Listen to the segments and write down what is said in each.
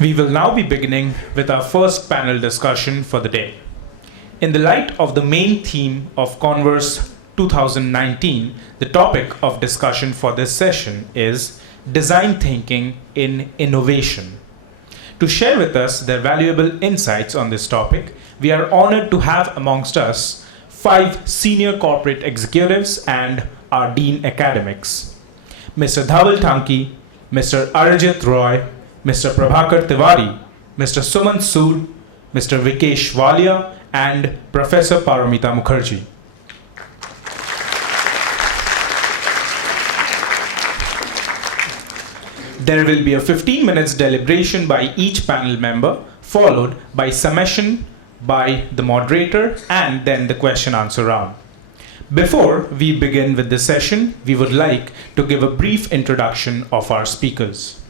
We will now be beginning with our first panel discussion for the day. In the light of the main theme of Converse 2019, the topic of discussion for this session is Design Thinking in Innovation. To share with us their valuable insights on this topic, we are honored to have amongst us 5 senior corporate executives and our dean academics. Mr. Dhaval Thanki, Mr. Arjit Roy, Mr. Prabhakar Tiwari, Mr. Sumant Sood, Mr. Vikesh Wallia, and Professor Paramita Mukherjee. There will be a 15 minutes deliberation by each panel member, followed by summation by the moderator and then the question-answer round. Before we begin with the session, we would like to give a brief introduction of our speakers.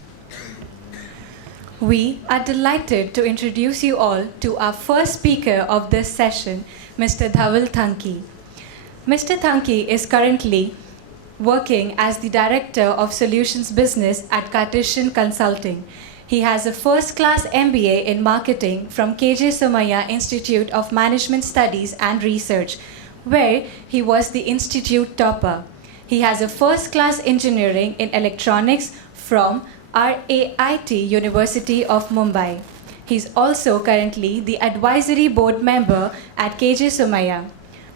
We are delighted to introduce you all to our first speaker of this session, Mr. Dhaval Thanki. Mr. Thanki is currently working as the Director of Solutions Business at Cartesian Consulting. He has a first-class MBA in Marketing from KJ Somaiya Institute of Management Studies and Research, where he was the institute topper. He has a first-class Engineering in Electronics from RAIT University of Mumbai. He's also currently the advisory board member at KJ Somaiya.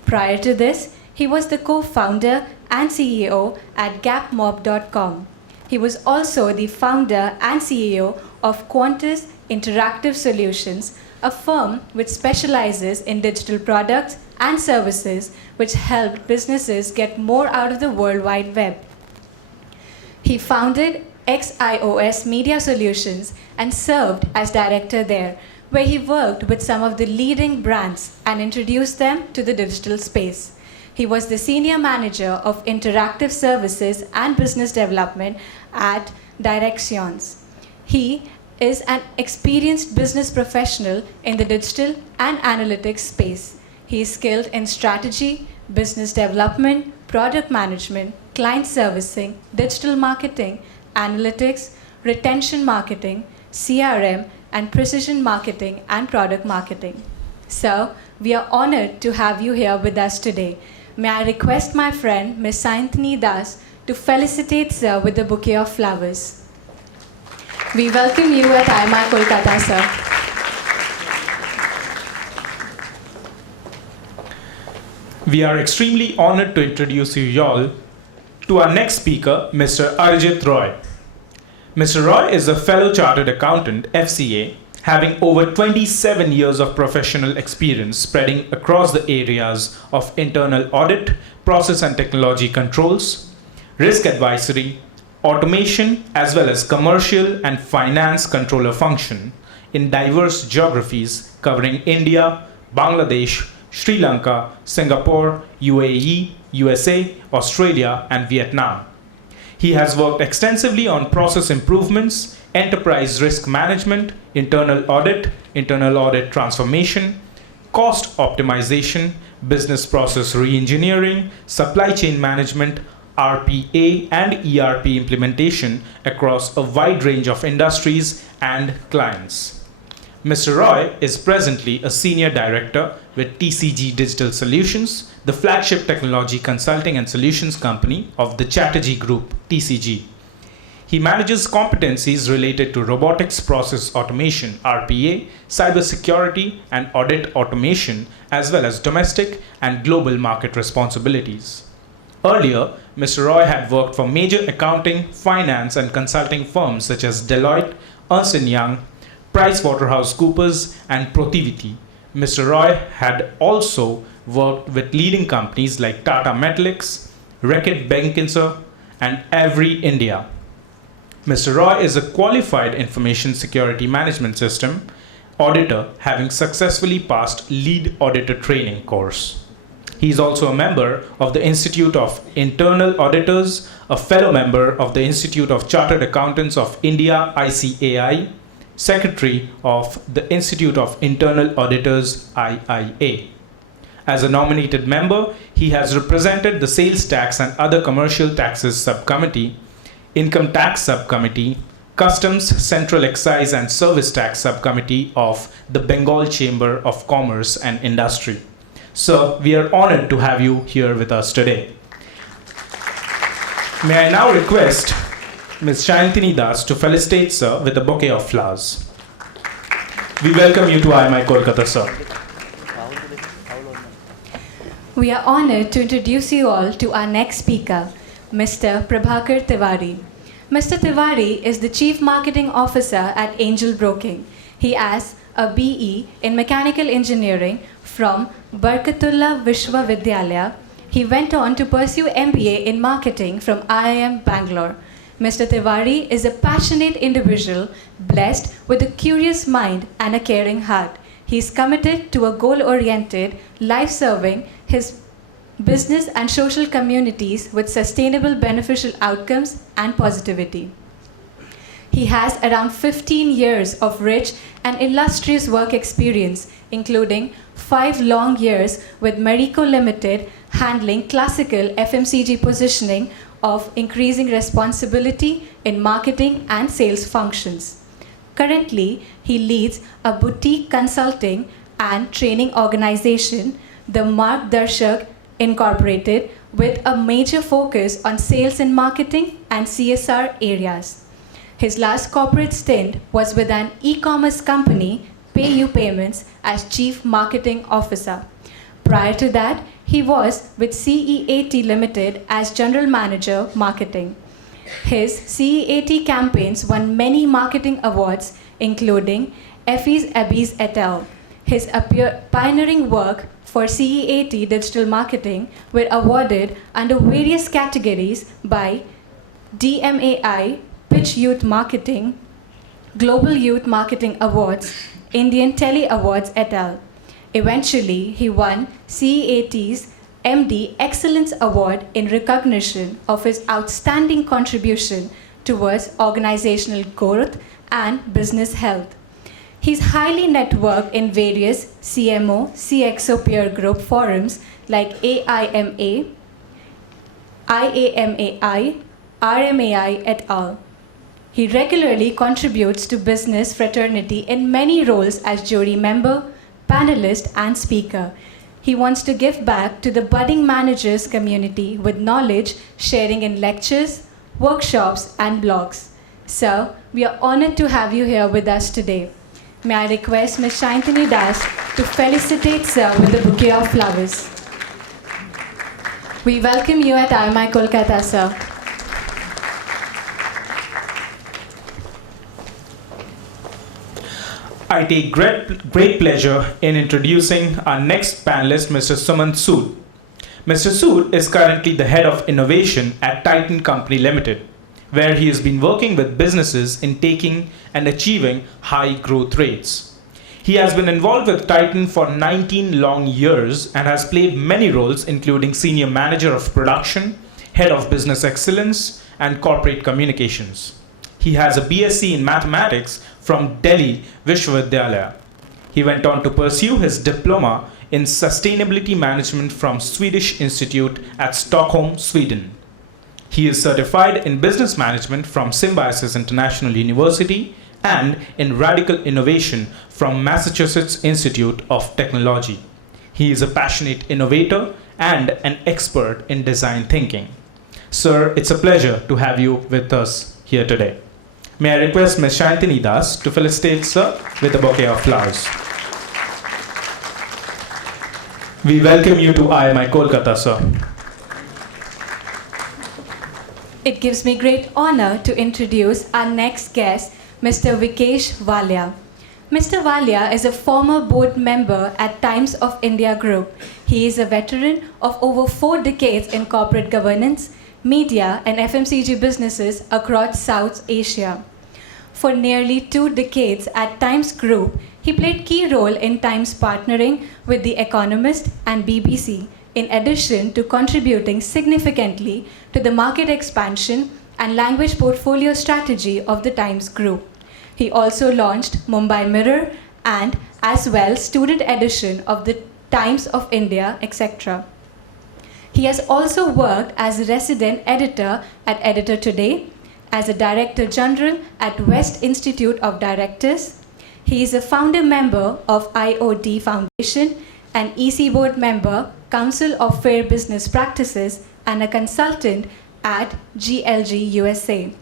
Prior to this, he was the co-founder and CEO at gapmob.com. He was also the founder and CEO of Qantas Interactive Solutions, a firm which specializes in digital products and services which help businesses get more out of the World Wide Web. He founded XIOS Media Solutions and served as director there, where he worked with some of the leading brands and introduced them to the digital space. He was the senior manager of interactive services and business development at Directions. He is an experienced business professional in the digital and analytics space. He is skilled in strategy, business development, product management, client servicing, digital marketing, analytics, retention marketing, CRM, and precision marketing and product marketing. So, we are honored to have you here with us today. May I request my friend, Ms. Saintani Das, to felicitate Sir with a bouquet of flowers. We welcome you at IMA Kolkata, sir. We are extremely honored to introduce you all to our next speaker, Mr. Arjit Roy. Mr. Roy is a fellow chartered accountant, FCA, having over 27 years of professional experience spreading across the areas of internal audit, process and technology controls, risk advisory, automation, as well as commercial and finance controller function in diverse geographies covering India, Bangladesh, Sri Lanka, Singapore, UAE, USA, Australia, and Vietnam. He has worked extensively on process improvements, enterprise risk management, internal audit transformation, cost optimization, business process reengineering, supply chain management, RPA and ERP implementation across a wide range of industries and clients. Mr. Roy is presently a senior director with TCG Digital Solutions, the flagship technology consulting and solutions company of the Chatterjee Group, TCG. He manages competencies related to robotics process automation, RPA, cybersecurity, and audit automation, as well as domestic and global market responsibilities. Earlier, Mr. Roy had worked for major accounting, finance, and consulting firms such as Deloitte, Ernst & Young, PricewaterhouseCoopers, and Protiviti. Mr. Roy had also worked with leading companies like Tata Metaliks, Reckitt Benckiser, and Avery India. Mr. Roy is a qualified information security management system auditor, having successfully passed lead auditor training course. He is also a member of the Institute of Internal Auditors, a fellow member of the Institute of Chartered Accountants of India, ICAI, Secretary of the Institute of Internal Auditors, IIA. As a nominated member, he has represented the Sales Tax and Other Commercial Taxes Subcommittee, Income Tax Subcommittee, Customs, Central Excise and Service Tax Subcommittee of the Bengal Chamber of Commerce and Industry. Sir, we are honored to have you here with us today. May I now request Ms. Shantini Das to felicitate Sir with a bouquet of flowers. We welcome you to IMI Kolkata, sir. We are honored to introduce you all to our next speaker, Mr. Prabhakar Tiwari. Mr. Tiwari is the Chief Marketing Officer at Angel Broking. He has a BE in Mechanical Engineering from Barkatullah Vishwa Vidyalaya. He went on to pursue MBA in Marketing from IIM Bangalore. Mr. Tiwari is a passionate individual, blessed with a curious mind and a caring heart. He is committed to a goal-oriented, life-serving his business and social communities with sustainable beneficial outcomes and positivity. He has around 15 years of rich and illustrious work experience, including 5 long years with Marico Limited, handling classical FMCG positioning of increasing responsibility in marketing and sales functions. Currently, he leads a boutique consulting and training organization, the Margdarshak Incorporated, with a major focus on sales and marketing and CSR areas. His last corporate stint was with an e-commerce company, PayU Payments, as Chief Marketing Officer. Prior to that, he was with CEAT Limited as General Manager Marketing. His CEAT campaigns won many marketing awards, including Effie's Abies et al. His pioneering work for CEAT digital marketing were awarded under various categories by DMAI, Pitch Youth Marketing, Global Youth Marketing Awards, Indian Tele Awards et al. Eventually, he won CEAT's MD Excellence Award in recognition of his outstanding contribution towards organizational growth and business health. He's highly networked in various CMO, CXO peer group forums like AIMA, IAMAI, RMAI et al. He regularly contributes to business fraternity in many roles as jury member, panelist, and speaker. He wants to give back to the budding managers community with knowledge sharing in lectures, workshops, and blogs. Sir, we are honored to have you here with us today. May I request Ms. Shantini Das to felicitate Sir with a bouquet of flowers. We welcome you at IMI Kolkata, sir. I take great pleasure in introducing our next panelist, Mr. Sumant Sood. Mr. Sood is currently the head of innovation at Titan Company Limited, where he has been working with businesses in taking and achieving high growth rates. He has been involved with Titan for 19 long years and has played many roles, including senior manager of production, head of business excellence, and corporate communications. He has a BSc in mathematics from Delhi Vishwavidyalaya. He went on to pursue his diploma in sustainability management from Swedish Institute at Stockholm, Sweden. He is certified in business management from Symbiosis International University and in radical innovation from Massachusetts Institute of Technology. He is a passionate innovator and an expert in design thinking. Sir, it's a pleasure to have you with us here today. May I request Ms. Shantini Das to felicitate Sir with a bouquet of flowers. We welcome you to IMI Kolkata, sir. It gives me great honor to introduce our next guest, Mr. Vikesh Wallia. Mr. Wallia is a former board member at Times of India Group. He is a veteran of over 4 decades in corporate governance, media, and FMCG businesses across South Asia. For nearly 2 decades at Times Group, he played key role in Times partnering with The Economist and BBC, in addition to contributing significantly to the market expansion and language portfolio strategy of the Times Group. He also launched Mumbai Mirror and as well student edition of the Times of India, etc. He has also worked as resident editor at Editor Today, as a Director General at West Institute of Directors. He is a founder member of IoT Foundation, an EC board member, Council of Fair Business Practices, and a consultant at GLG USA.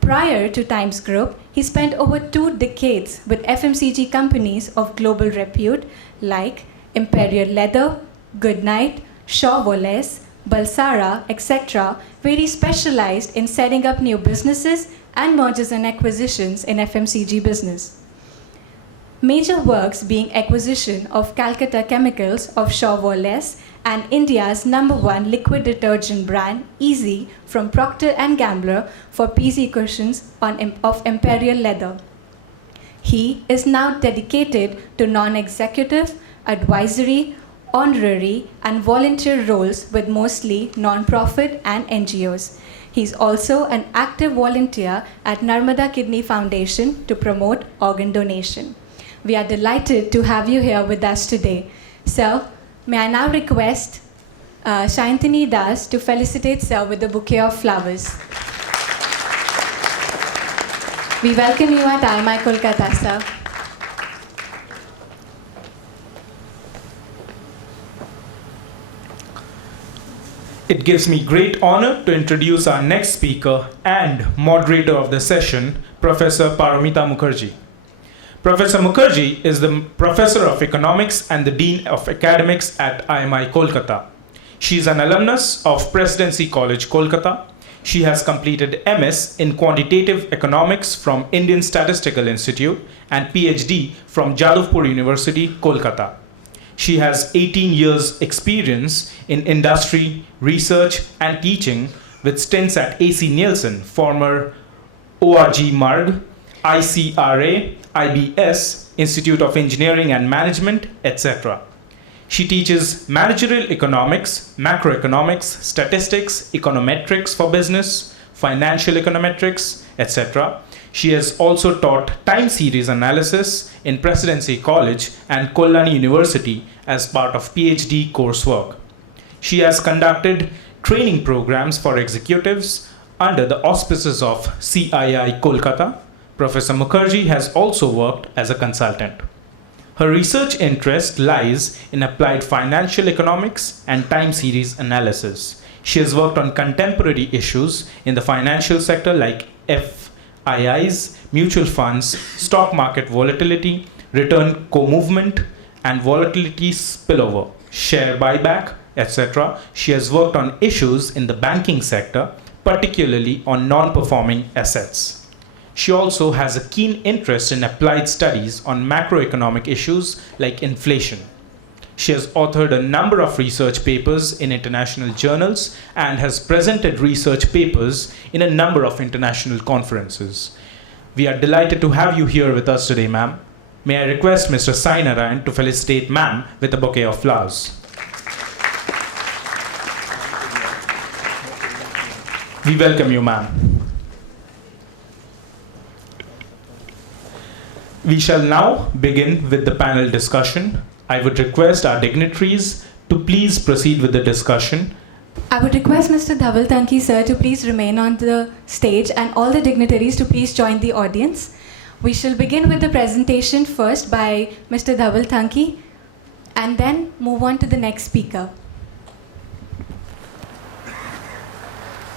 Prior to Times Group, he spent over 2 decades with FMCG companies of global repute like Imperial Leather, Goodnight, Chevrolet, Balsara, etc., where he specialized in setting up new businesses and mergers and acquisitions in FMCG business. Major works being acquisition of Calcutta Chemicals of Chevrolet and India's #1 liquid detergent brand, Easy, from Procter & Gamble for PC cushions of Imperial Leather. He is now dedicated to non-executive, advisory, honorary, and volunteer roles with mostly non-profit and NGOs. He's also an active volunteer at Narmada Kidney Foundation to promote organ donation. We are delighted to have you here with us today. So, may I now request Shantini Das to felicitate Sir with a bouquet of flowers. We welcome you at IMI Kolkata, sir. It gives me great honor to introduce our next speaker and moderator of the session, Professor Paramita Mukherjee. Professor Mukherjee is the Professor of Economics and the Dean of Academics at IMI Kolkata. She is an alumnus of Presidency College, Kolkata. She has completed MS in Quantitative Economics from Indian Statistical Institute and PhD from Jadavpur University, Kolkata. She has 18 years experience in industry, research and teaching with stints at AC Nielsen, former ORG Marg, ICRA, IBS, Institute of Engineering and Management, etc. She teaches managerial economics, macroeconomics, statistics, econometrics for business, financial econometrics, etc. She has also taught time series analysis in Presidency College and Kolani University as part of PhD coursework. She has conducted training programs for executives under the auspices of CII Kolkata. Professor Mukherjee has also worked as a consultant. Her research interest lies in applied financial economics and time series analysis. She has worked on contemporary issues in the financial sector like FIIs, mutual funds, stock market volatility, return co-movement, and volatility spillover, share buyback, etc. She has worked on issues in the banking sector, particularly on non-performing assets. She also has a keen interest in applied studies on macroeconomic issues like inflation. She has authored a number of research papers in international journals and has presented research papers in a number of international conferences. We are delighted to have you here with us today, ma'am. May I request Mr. Sai Narayan to felicitate ma'am with a bouquet of flowers. We welcome you, ma'am. We shall now begin with the panel discussion. I would request our dignitaries to please proceed with the discussion. I would request Mr. Dhaval Thanki, sir, to please remain on the stage and all the dignitaries to please join the audience. We shall begin with the presentation first by Mr. Dhaval Thanki and then move on to the next speaker.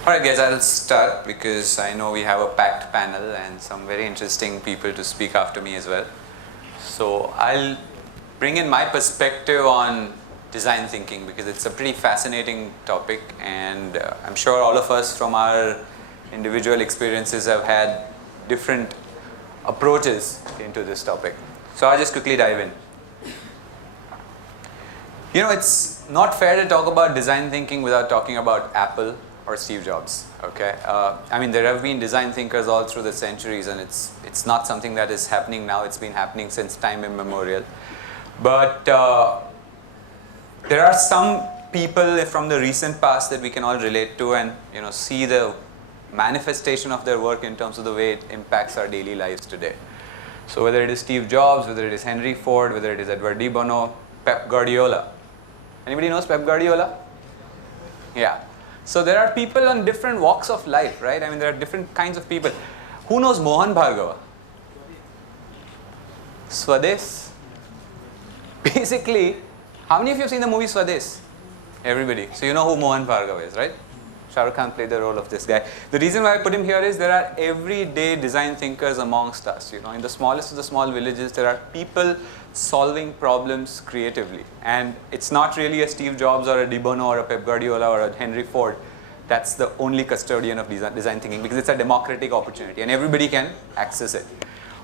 Alright guys, I'll start because I know we have a packed panel and some very interesting people to speak after me as well. So I'll bring in my perspective on design thinking because it's a pretty fascinating topic, and I'm sure all of us from our individual experiences have had different approaches into this topic. So I'll just quickly dive in. You know, it's not fair to talk about design thinking without talking about Apple or Steve Jobs. Okay, I mean, there have been design thinkers all through the centuries, and it's not something that is happening now. It's been happening since time immemorial. But there are some people from the recent past that we can all relate to and see the manifestation of their work in terms of the way it impacts our daily lives today. So whether it is Steve Jobs, whether it is Henry Ford, whether it is Edward de Bono, Pep Guardiola. Anybody knows Pep Guardiola? Yeah. So there are people on different walks of life, right? I mean, there are different kinds of people. Who knows Mohan Bhargava? Swades. Basically, how many of you have seen the movie Swades? Everybody. So you know who Mohan Bhargava is, right? Shah Rukh Khan played the role of this guy. The reason why I put him here is there are everyday design thinkers amongst us. You know, in the smallest of the small villages, there are people solving problems creatively. And it's not really a Steve Jobs or a De Bono or a Pep Guardiola or a Henry Ford. That's the only custodian of design thinking, because it's a democratic opportunity and everybody can access it.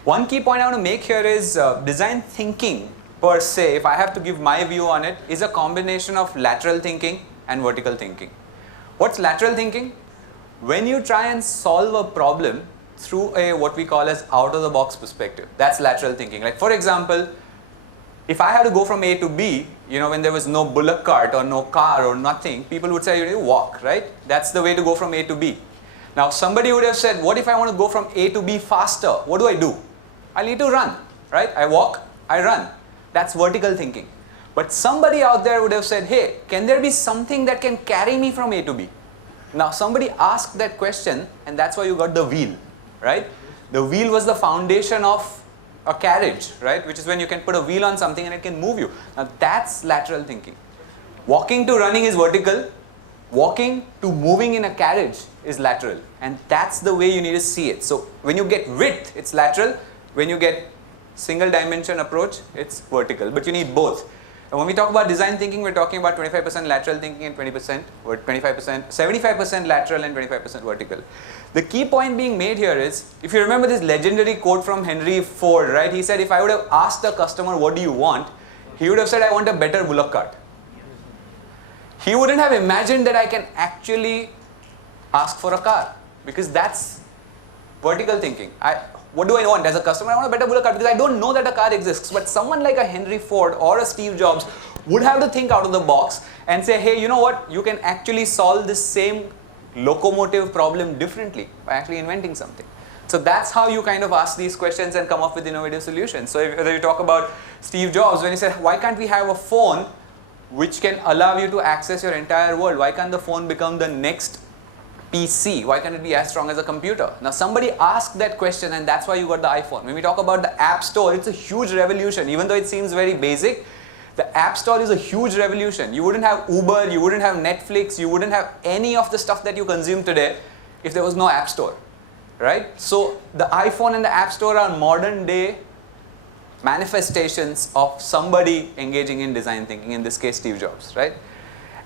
One key point I want to make here is design thinking per se, if I have to give my view on it, is a combination of lateral thinking and vertical thinking. What's lateral thinking? When you try and solve a problem through a what we call as out of the box perspective, that's lateral thinking. Like for example, if I had to go from A to B, you know, when there was no bullock cart or no car or nothing, people would say you need to walk, right? That's the way to go from A to B. Now somebody would have said, what if I want to go from A to B faster? What do? I need to run, right? I walk, I run. That's vertical thinking. But somebody out there would have said, hey, can there be something that can carry me from A to B? Now somebody asked that question, and that's why you got the wheel, right? The wheel was the foundation of a carriage, right? Which is when you can put a wheel on something and it can move you. Now that's lateral thinking. Walking to running is vertical. Walking to moving in a carriage is lateral. And that's the way you need to see it. So when you get width, it's lateral. When you get single dimension approach, it's vertical. But you need both. And when we talk about design thinking, we're talking about 25% lateral thinking and 75% lateral and 25% vertical. The key point being made here is, if you remember this legendary quote from Henry Ford, right? He said, if I would have asked the customer, what do you want? He would have said, I want a better bullock cart. He wouldn't have imagined that I can actually ask for a car, because that's vertical thinking. What do I want as a customer? I want a better bullock cart because I don't know that a car exists. But someone like a Henry Ford or a Steve Jobs would have to think out of the box and say, hey, you know what? You can actually solve this same locomotive problem differently by actually inventing something. So that's how you kind of ask these questions and come up with innovative solutions. So if you talk about Steve Jobs, when he said, why can't we have a phone which can allow you to access your entire world? Why can't the phone become the next PC? Why can't it be as strong as a computer? Now somebody asked that question, and that's why you got the iPhone. When we talk about the App Store, it's a huge revolution. Even though it seems very basic, the App Store is a huge revolution. You wouldn't have Uber, you wouldn't have Netflix, you wouldn't have any of the stuff that you consume today if there was no App Store, right? So the iPhone and the App Store are modern day manifestations of somebody engaging in design thinking, in this case Steve Jobs, right?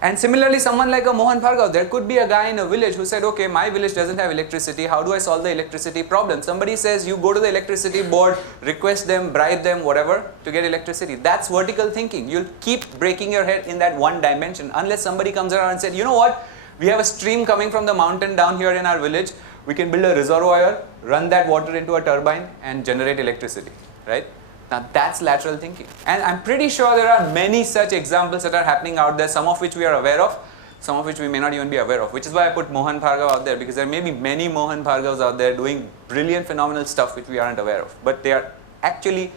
And similarly, someone like a Mohan Bhargava, there could be a guy in a village who said, okay, my village doesn't have electricity, how do I solve the electricity problem? Somebody says, you go to the electricity board, request them, bribe them, whatever, to get electricity. That's vertical thinking. You'll keep breaking your head in that one dimension unless somebody comes around and said, you know what, we have a stream coming from the mountain down here in our village, we can build a reservoir, run that water into a turbine and generate electricity, right? Now that's lateral thinking. And I'm pretty sure there are many such examples that are happening out there, some of which we are aware of, some of which we may not even be aware of, which is why I put Mohan Bhargava out there, because there may be many Mohan Bhargavas out there doing brilliant, phenomenal stuff which we aren't aware of. But they are actually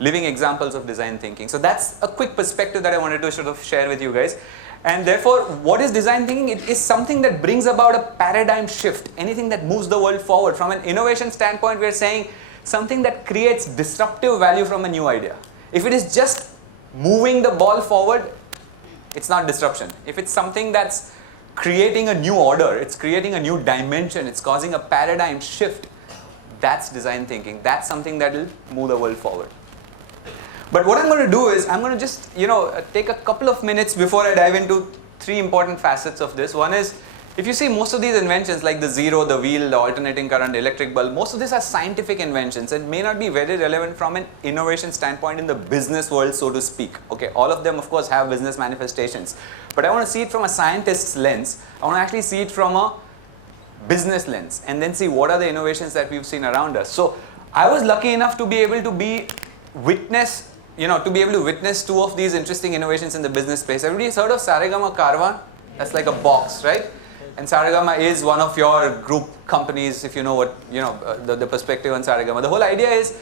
living examples of design thinking. So that's a quick perspective that I wanted to sort of share with you guys. And therefore, what is design thinking? It is something that brings about a paradigm shift, anything that moves the world forward. From an innovation standpoint, we're saying something that creates disruptive value from a new idea. If it is just moving the ball forward, it's not disruption. If it's something that's creating a new order, it's creating a new dimension, it's causing a paradigm shift, that's design thinking. That's something that will move the world forward. But what I'm going to do is, I'm going to just, take a couple of minutes before I dive into three important facets of this. One is, if you see most of these inventions like the zero, the wheel, the alternating current, the electric bulb, most of these are scientific inventions and may not be very relevant from an innovation standpoint in the business world, so to speak. Okay, all of them of course have business manifestations. But I want to see it from a scientist's lens. I want to actually see it from a business lens and then see what are the innovations that we've seen around us. So I was lucky enough to be able to witness two of these interesting innovations in the business space. Everybody's heard of Saregama Caravan? That's like a box, right? And Saregama is one of your group companies, if you know what, the perspective on Saregama. The whole idea is,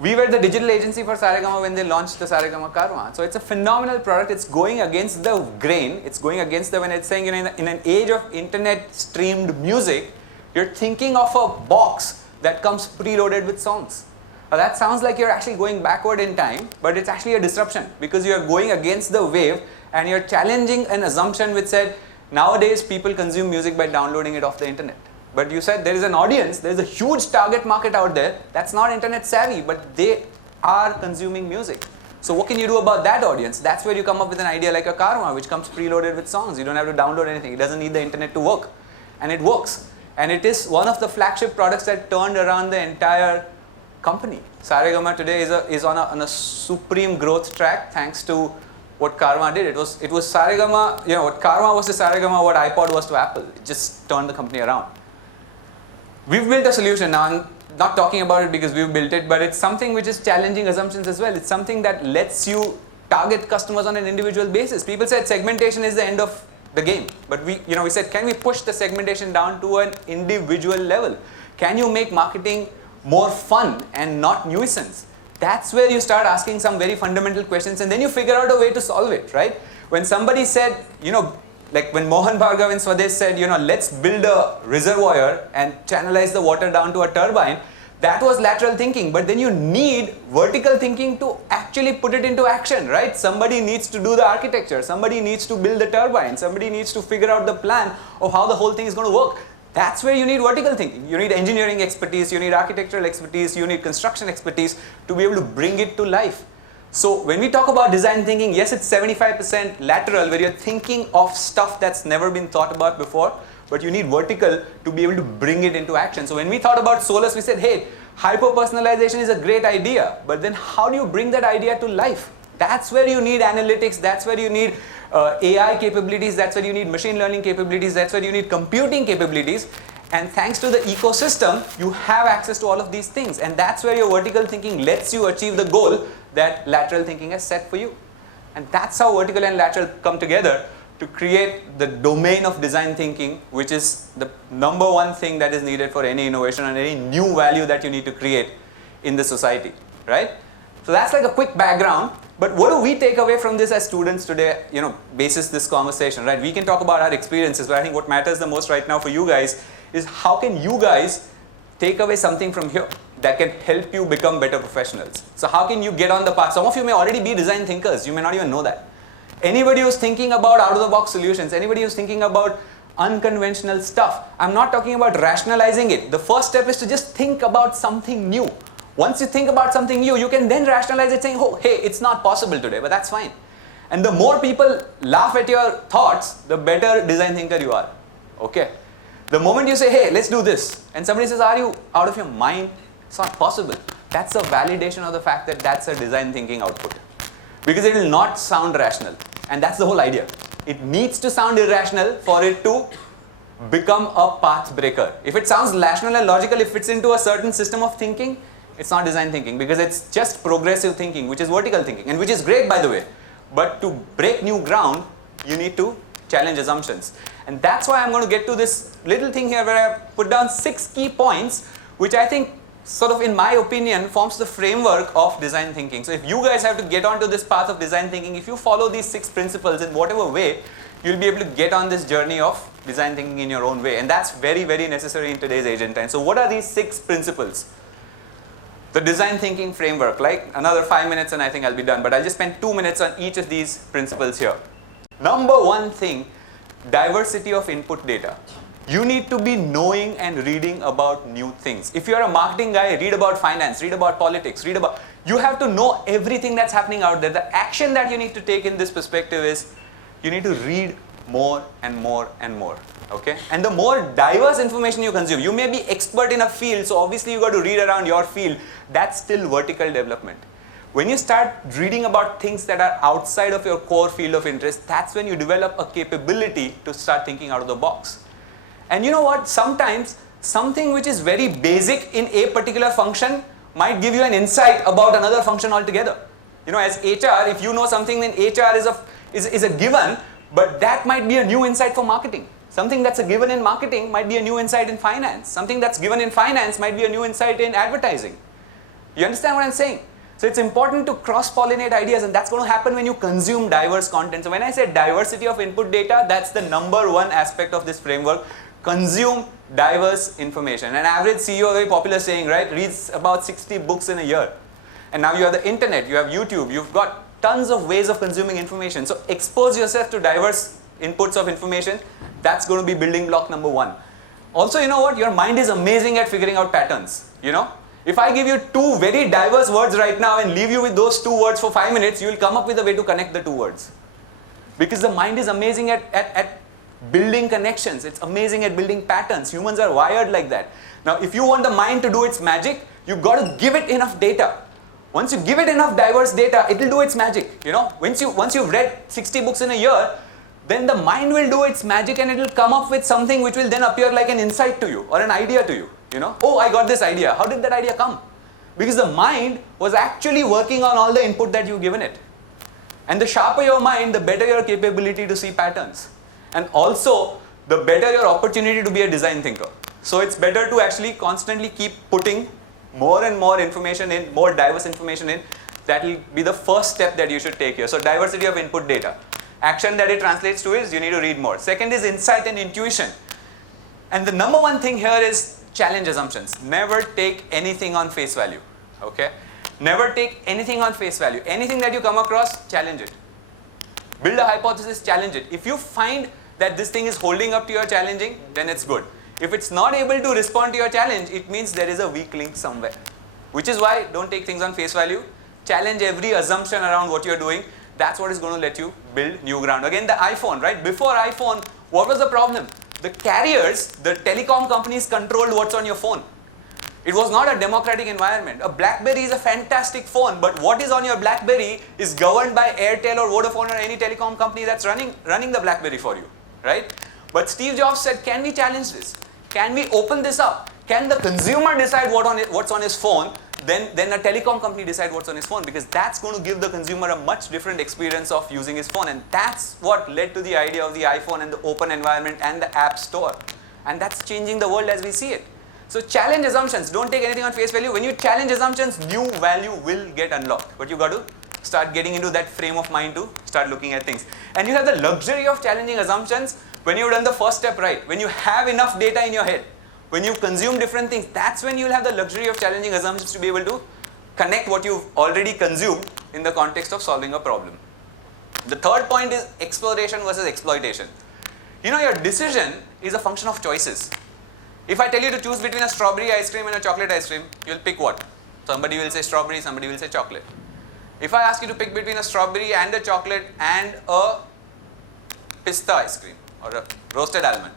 We were the digital agency for Saregama when they launched the Saregama Karma. So it's a phenomenal product. It's going against the grain. It's going against when it's saying, in an age of internet streamed music, you're thinking of a box that comes preloaded with songs. Now that sounds like you're actually going backward in time, but it's actually a disruption because you're going against the wave and you're challenging an assumption which said, nowadays people consume music by downloading it off the internet. But you said there is an audience, there is a huge target market out there that's not internet savvy, but they are consuming music. So what can you do about that audience? That's where you come up with an idea like a Karma, which comes preloaded with songs. You don't have to download anything. It doesn't need the internet to work. And it works. And it is one of the flagship products that turned around the entire company. Saregama today is on a supreme growth track thanks to what Karma did. It was Saregama, what Karma was to Saregama, what iPod was to Apple. It just turned the company around. We've built a solution now. I'm not talking about it because we've built it, but it's something which is challenging assumptions as well. It's something that lets you target customers on an individual basis. People said segmentation is the end of the game, but we said, can we push the segmentation down to an individual level? Can you make marketing more fun and not nuisance? That's where you start asking some very fundamental questions, and then you figure out a way to solve it, right? When somebody said, like when Mohan Bhargav in Swadesh said, let's build a reservoir and channelize the water down to a turbine, that was lateral thinking. But then you need vertical thinking to actually put it into action, right? Somebody needs to do the architecture. Somebody needs to build the turbine. Somebody needs to figure out the plan of how the whole thing is going to work. That's where you need vertical thinking. You need engineering expertise, you need architectural expertise, you need construction expertise to be able to bring it to life. So when we talk about design thinking, yes, it's 75% lateral, where you're thinking of stuff that's never been thought about before, but you need vertical to be able to bring it into action. So when we thought about Solus, we said, hey, hyper-personalization is a great idea, but then how do you bring that idea to life? That's where you need analytics, that's where you need AI capabilities, that's where you need machine learning capabilities, that's where you need computing capabilities. And thanks to the ecosystem, you have access to all of these things. And that's where your vertical thinking lets you achieve the goal that lateral thinking has set for you. And that's how vertical and lateral come together to create the domain of design thinking, which is the number one thing that is needed for any innovation and any new value that you need to create in the society, right? So that's like a quick background. But what do we take away from this as students today, basis this conversation, right? We can talk about our experiences, but I think what matters the most right now for you guys is how can you guys take away something from here that can help you become better professionals. So how can you get on the path? Some of you may already be design thinkers. You may not even know that. Anybody who's thinking about out-of-the-box solutions, anybody who's thinking about unconventional stuff, I'm not talking about rationalizing it. The first step is to just think about something new. Once you think about something new, you can then rationalize it saying, oh, hey, it's not possible today, but that's fine. And the more people laugh at your thoughts, the better design thinker you are. Okay? The moment you say, hey, let's do this, and somebody says, are you out of your mind? It's not possible. That's a validation of the fact that that's a design thinking output. Because it will not sound rational. And that's the whole idea. It needs to sound irrational for it to become a path breaker. If it sounds rational and logical, if it's into a certain system of thinking, it's not design thinking because it's just progressive thinking, which is vertical thinking, and which is great, by the way. But to break new ground, you need to challenge assumptions. And that's why I'm going to get to this little thing here where I put down 6 key points, which I think sort of, in my opinion, forms the framework of design thinking. So if you guys have to get onto this path of design thinking, if you follow these 6 principles in whatever way, you'll be able to get on this journey of design thinking in your own way. And that's very, very necessary in today's age and time. So what are these 6 principles? The design thinking framework, like another 5 minutes and I think I'll be done, but I'll just spend 2 minutes on each of these principles here. Number one thing, diversity of input data. You need to be knowing and reading about new things. If you're a marketing guy, read about finance, read about politics, you have to know everything that's happening out there. The action that you need to take in this perspective is you need to read more and more and more. Okay? And the more diverse information you consume, you may be expert in a field, so obviously you got to read around your field. That's still vertical development. When you start reading about things that are outside of your core field of interest, that's when you develop a capability to start thinking out of the box. And you know what? Sometimes something which is very basic in a particular function might give you an insight about another function altogether. As HR, if you know something, then HR is a given, but that might be a new insight for marketing. Something that's a given in marketing might be a new insight in finance. Something that's given in finance might be a new insight in advertising. You understand what I'm saying? So it's important to cross-pollinate ideas, and that's going to happen when you consume diverse content. So when I say diversity of input data, that's the number one aspect of this framework. Consume diverse information. An average CEO, a very popular saying, right, reads about 60 books in a year. And now you have the internet, you have YouTube, you've got tons of ways of consuming information. So expose yourself to diverse inputs of information. That's going to be building block number one. Also, you know what? Your mind is amazing at figuring out patterns. You know, if I give you two very diverse words right now and leave you with those two words for 5 minutes, you will come up with a way to connect the two words. Because the mind is amazing at building connections. It's amazing at building patterns. Humans are wired like that. Now, if you want the mind to do its magic, you've got to give it enough data. Once you give it enough diverse data, it will do its magic. You know, once you've read 60 books in a year, then the mind will do its magic and it will come up with something which will then appear like an insight to you or an idea to you. You know, oh, I got this idea. How did that idea come? Because the mind was actually working on all the input that you've given it. And the sharper your mind, the better your capability to see patterns. And also, the better your opportunity to be a design thinker. So it's better to actually constantly keep putting more and more information in, more diverse information in. That will be the first step that you should take here. So diversity of input data. Action that it translates to is you need to read more. Second is insight and intuition. And the number one thing here is challenge assumptions. Never take anything on face value. Okay? Never take anything on face value. Anything that you come across, challenge it. Build a hypothesis, challenge it. If you find that this thing is holding up to your challenging, then it's good. If it's not able to respond to your challenge, it means there is a weak link somewhere. Which is why don't take things on face value. Challenge every assumption around what you're doing. That's what is going to let you build new ground. Again, the iPhone, right? Before iPhone, what was the problem? The carriers, the telecom companies controlled what's on your phone. It was not a democratic environment. A BlackBerry is a fantastic phone, but what is on your BlackBerry is governed by Airtel or Vodafone or any telecom company that's running the BlackBerry for you, right? But Steve Jobs said, can we challenge this? Can we open this up? Can the consumer decide what's on his phone? Then a telecom company decide what's on his phone, because that's going to give the consumer a much different experience of using his phone. And that's what led to the idea of the iPhone and the open environment and the App Store. And that's changing the world as we see it. So challenge assumptions. Don't take anything on face value. When you challenge assumptions, new value will get unlocked. But you got to start getting into that frame of mind to start looking at things. And you have the luxury of challenging assumptions when you've done the first step right. When you have enough data in your head. When you consume different things, that's when you'll have the luxury of challenging assumptions to be able to connect what you've already consumed in the context of solving a problem. The third point is exploration versus exploitation. You know, your decision is a function of choices. If I tell you to choose between a strawberry ice cream and a chocolate ice cream, you'll pick what? Somebody will say strawberry, somebody will say chocolate. If I ask you to pick between a strawberry and a chocolate and a pista ice cream or a roasted almond,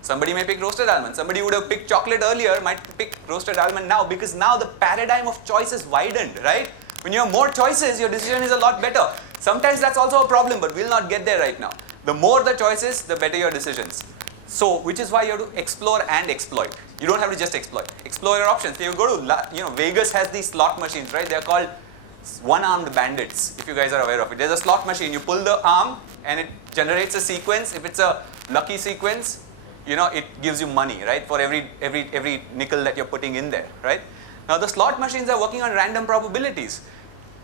somebody may pick roasted almond. Somebody would have picked chocolate earlier might pick roasted almond now, because now the paradigm of choice is widened, right? When you have more choices, your decision is a lot better. Sometimes that's also a problem, but we'll not get there right now. The more the choices, the better your decisions. So, which is why you have to explore and exploit. You don't have to just exploit. Explore your options. So you go to, Vegas has these slot machines, right? They're called one-armed bandits, if you guys are aware of it. There's a slot machine. You pull the arm and it generates a sequence. If it's a lucky sequence, it gives you money, right? For every nickel that you're putting in there, right? Now the slot machines are working on random probabilities.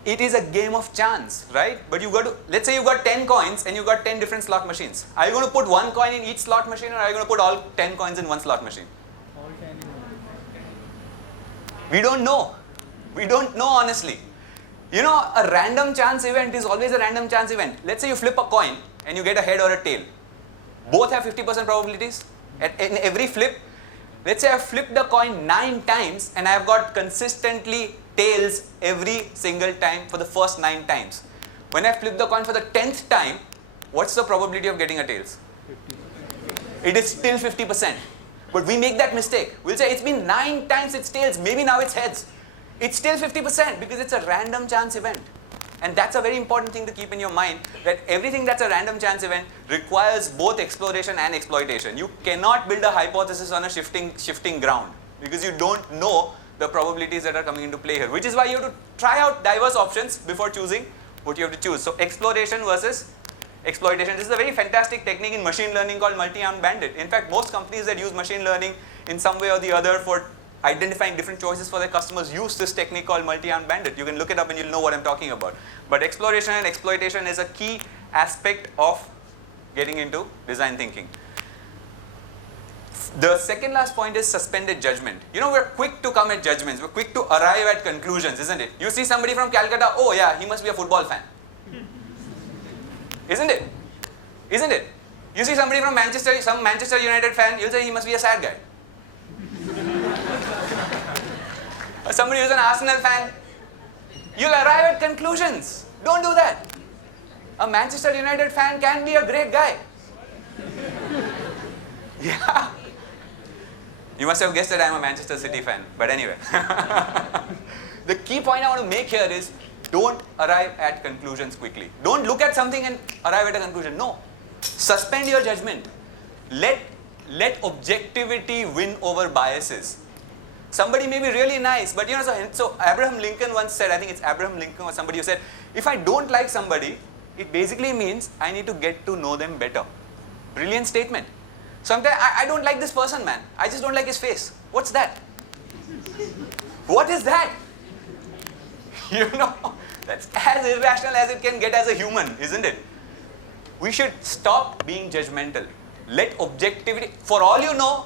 It is a game of chance, right? But let's say you've got 10 coins and you've got 10 different slot machines. Are you going to put one coin in each slot machine, or are you going to put all 10 coins in one slot machine? All 10 in one. We don't know. We don't know, honestly. A random chance event is always a random chance event. Let's say you flip a coin and you get a head or a tail. Both have 50% probabilities. In every flip, let's say I've flipped the coin 9 times and I've got consistently tails every single time for the first 9 times. When I flip the coin for the 10th time, what's the probability of getting a tails? 50%. It is still 50%. But we make that mistake. We'll say it's been 9 times it's tails, maybe now it's heads. It's still 50% because it's a random chance event. And that's a very important thing to keep in your mind, that everything that's a random chance event requires both exploration and exploitation. You cannot build a hypothesis on a shifting ground, because you don't know the probabilities that are coming into play here, which is why you have to try out diverse options before choosing what you have to choose. So exploration versus exploitation. This is a very fantastic technique in machine learning called multi-armed bandit. In fact, most companies that use machine learning in some way or the other for identifying different choices for their customers, use this technique called multi-armed bandit. You can look it up and you'll know what I'm talking about. But exploration and exploitation is a key aspect of getting into design thinking. The second last point is suspended judgment. You know, we're quick to come at judgments. We're quick to arrive at conclusions, isn't it? You see somebody from Calcutta, oh yeah, he must be a football fan. Isn't it? Isn't it? You see somebody from Manchester, some Manchester United fan, you'll say he must be a sad guy. Or somebody who's an Arsenal fan, you'll arrive at conclusions. Don't do that. A Manchester United fan can be a great guy. Yeah. You must have guessed that I'm a Manchester City fan, but anyway. The key point I want to make here is don't arrive at conclusions quickly. Don't look at something and arrive at a conclusion. No. Suspend your judgment. Let objectivity win over biases. Somebody may be really nice, but you know, so Abraham Lincoln once said, I think it's Abraham Lincoln or somebody who said, if I don't like somebody, it basically means I need to get to know them better. Brilliant statement. Sometimes I don't like this person, man. I just don't like his face. What's that? What is that? You know, that's as irrational as it can get as a human, isn't it? We should stop being judgmental. Let objectivity, for all you know,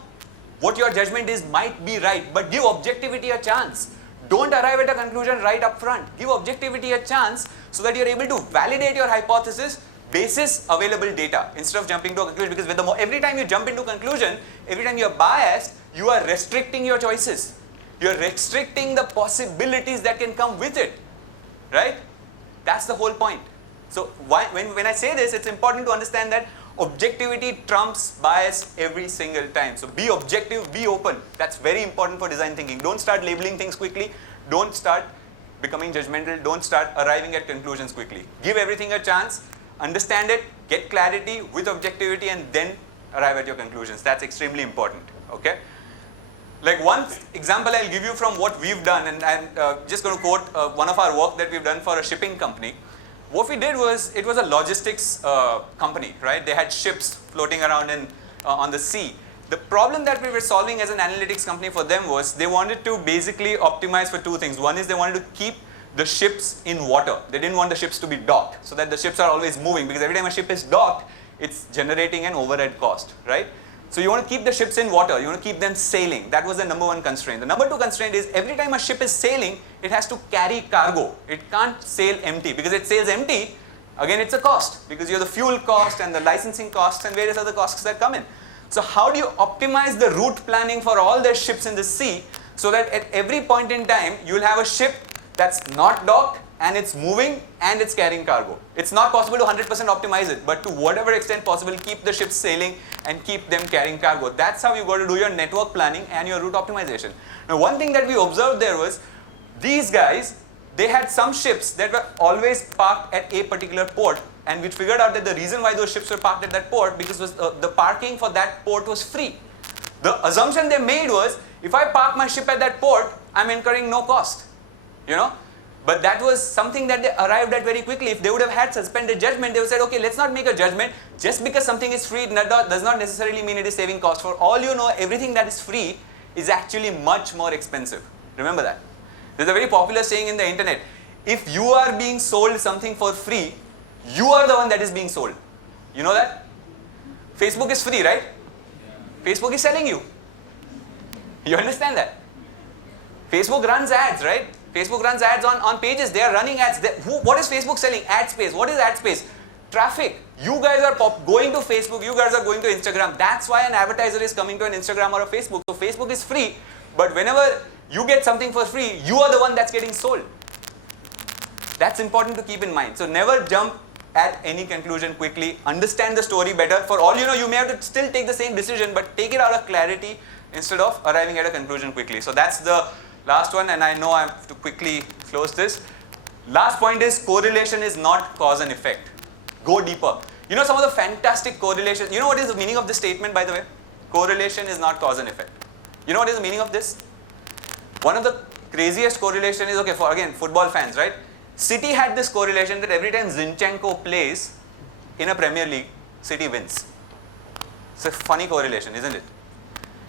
what your judgment is might be right, but give objectivity a chance. Don't arrive at a conclusion right up front. Give objectivity a chance so that you're able to validate your hypothesis basis available data instead of jumping to a conclusion, because every time you jump into a conclusion, every time you're biased, you are restricting your choices. You're restricting the possibilities that can come with it, right? That's the whole point. So when I say this, it's important to understand that objectivity trumps bias every single time. So be objective, be open. That's very important for design thinking. Don't start labeling things quickly. Don't start becoming judgmental. Don't start arriving at conclusions quickly. Give everything a chance. Understand it, get clarity with objectivity, and then arrive at your conclusions. That's extremely important, okay? Like one example I'll give you from what we've done, and I'm just going to quote one of our work that we've done for a shipping company. What we did was, it was a logistics company, right? They had ships floating around on the sea. The problem that we were solving as an analytics company for them was, they wanted to basically optimize for two things. One is they wanted to keep the ships in water. They didn't want the ships to be docked, so that the ships are always moving, because every time a ship is docked, it's generating an overhead cost, right? So you want to keep the ships in water, you want to keep them sailing. That was the number one constraint. The number two constraint is, every time a ship is sailing, it has to carry cargo. It can't sail empty, because it sails empty, again it's a cost, because you have the fuel cost and the licensing costs and various other costs that come in. So how do you optimize the route planning for all the ships in the sea, so that at every point in time, you will have a ship that's not docked, and it's moving, and it's carrying cargo. It's not possible to 100% optimize it, but to whatever extent possible, keep the ships sailing and keep them carrying cargo. That's how you got to do your network planning and your route optimization. Now, one thing that we observed there was, these guys, they had some ships that were always parked at a particular port, and we figured out that the reason why those ships were parked at that port, because the parking for that port was free. The assumption they made was, if I park my ship at that port, I'm incurring no cost. You know, but that was something that they arrived at very quickly. If they would have had suspended judgment, they would have said, okay, let's not make a judgment. Just because something is free does not necessarily mean it is saving cost. For all you know, everything that is free is actually much more expensive. Remember that. There's a very popular saying in the internet, if you are being sold something for free, you are the one that is being sold. You know that? Facebook is free, right? Yeah. Facebook is selling you. You understand that? Facebook runs ads, right? Facebook runs ads on pages. They are running ads. What is Facebook selling? Ad space. What is ad space? Traffic. You guys are going to Facebook. You guys are going to Instagram. That's why an advertiser is coming to an Instagram or a Facebook. So Facebook is free. But whenever you get something for free, you are the one that's getting sold. That's important to keep in mind. So never jump at any conclusion quickly. Understand the story better. For all you know, you may have to still take the same decision, but take it out of clarity instead of arriving at a conclusion quickly. So that's the last one, and I know I have to quickly close this. Last point is, correlation is not cause and effect. Go deeper. You know some of the fantastic correlations. You know what is the meaning of this statement, by the way? Correlation is not cause and effect. You know what is the meaning of this? One of the craziest correlation is, okay, for again, football fans, right? City had this correlation that every time Zinchenko plays in a Premier League, City wins. It's a funny correlation, isn't it?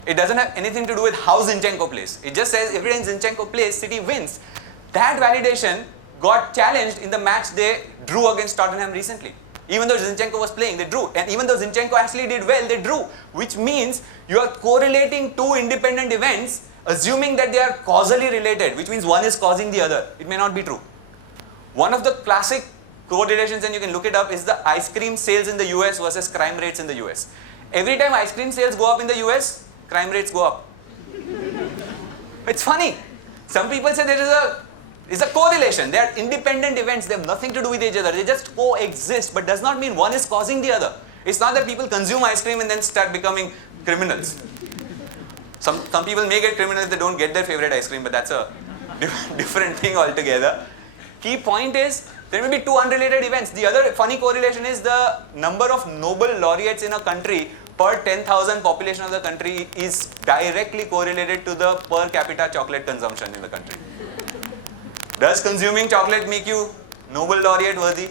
It doesn't have anything to do with how Zinchenko plays. It just says every time Zinchenko plays, City wins. That validation got challenged in the match they drew against Tottenham recently. Even though Zinchenko was playing, they drew. And even though Zinchenko actually did well, they drew. Which means you are correlating two independent events, assuming that they are causally related, which means one is causing the other. It may not be true. One of the classic correlations, and you can look it up, is the ice cream sales in the US versus crime rates in the US. Every time ice cream sales go up in the US, crime rates go up. It's funny. Some people say there is a correlation. They are independent events. They have nothing to do with each other. They just coexist, but does not mean one is causing the other. It's not that people consume ice cream and then start becoming criminals. Some people may get criminals if they don't get their favorite ice cream, but that's a different thing altogether. Key point is, there may be two unrelated events. The other funny correlation is the number of Nobel laureates in a country per 10,000 population of the country is directly correlated to the per capita chocolate consumption in the country. Does consuming chocolate make you Nobel laureate worthy?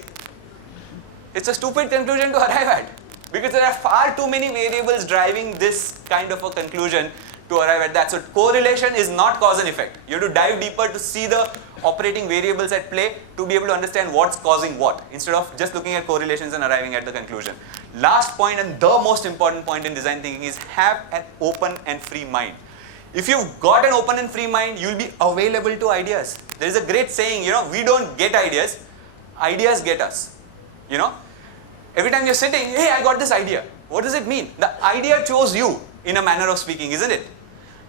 It's a stupid conclusion to arrive at, because there are far too many variables driving this kind of a conclusion to arrive at that. So correlation is not cause and effect. You have to dive deeper to see the operating variables at play to be able to understand what's causing what, instead of just looking at correlations and arriving at the conclusion. Last point, and the most important point in design thinking, is have an open and free mind. If you've got an open and free mind, you'll be available to ideas. There is a great saying, we don't get ideas, ideas get us. Every time you're sitting, hey, I got this idea. What does it mean? The idea chose you, in a manner of speaking, isn't it?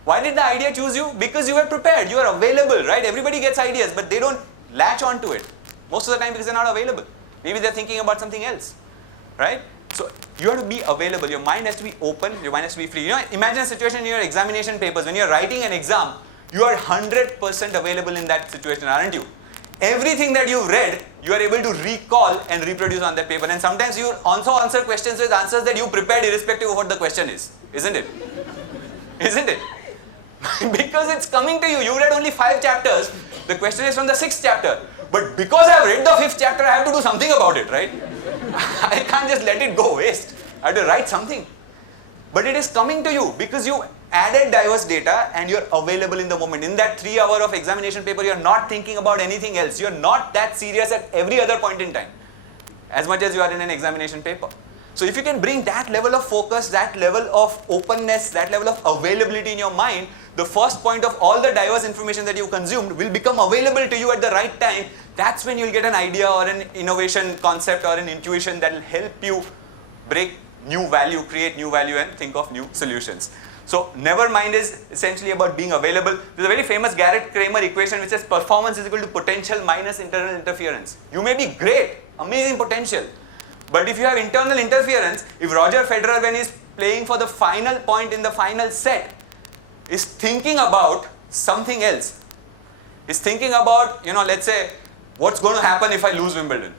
Why did the idea choose you? Because you were prepared, you are available, right? Everybody gets ideas, but they don't latch onto it. Most of the time because they're not available. Maybe they're thinking about something else, right? So you have to be available. Your mind has to be open, your mind has to be free. Imagine a situation in your examination papers. When you're writing an exam, you are 100% available in that situation, aren't you? Everything that you've read, you are able to recall and reproduce on that paper. And sometimes you also answer questions with answers that you prepared irrespective of what the question is. Isn't it? Isn't it? Because it's coming to you. You read only 5 chapters. The question is from the 6th chapter. But because I have read the 5th chapter, I have to do something about it, right? I can't just let it go waste. I have to write something. But it is coming to you because you added diverse data and you're available in the moment. In that 3 hour of examination paper, you're not thinking about anything else. You're not that serious at every other point in time, as much as you are in an examination paper. So if you can bring that level of focus, that level of openness, that level of availability in your mind, the first point of all the diverse information that you consumed will become available to you at the right time. That's when you'll get an idea or an innovation concept or an intuition that will help you break new value, create new value, and think of new solutions. So never mind is essentially about being available. There's a very famous Garrett Kramer equation which says performance is equal to potential minus internal interference. You may be great, amazing potential, but if you have internal interference, if Roger Federer, when he's playing for the final point in the final set, is thinking about something else, is thinking about, let's say, what's going to happen if I lose Wimbledon,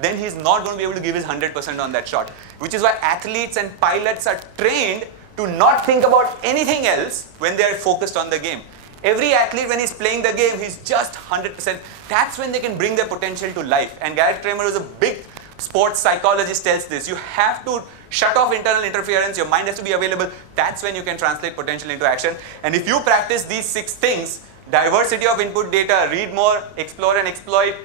then he's not going to be able to give his 100% on that shot. Which is why athletes and pilots are trained to not think about anything else when they are focused on the game. Every athlete, when he's playing the game, he's just 100%. That's when they can bring their potential to life. And Garrett Kramer, who's a big sports psychologist, tells this. You have to shut off internal interference. Your mind has to be available. That's when you can translate potential into action. And if you practice these 6 things, diversity of input data, read more, explore and exploit,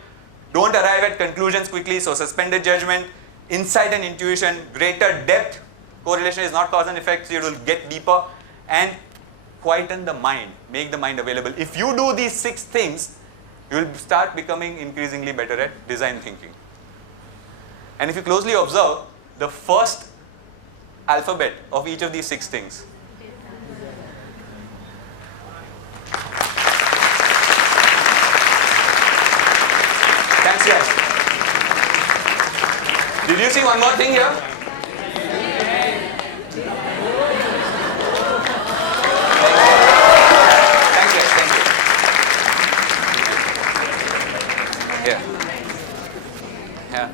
don't arrive at conclusions quickly, so suspended judgment, insight and intuition, greater depth, correlation is not cause and effect, so you will get deeper, and quieten the mind, make the mind available. If you do these 6 things, you will start becoming increasingly better at design thinking. And if you closely observe, the first alphabet of each of these 6 things. Thanks, guys. Did you see one more thing here? Thanks, guys. Thank you. Yeah. Yeah.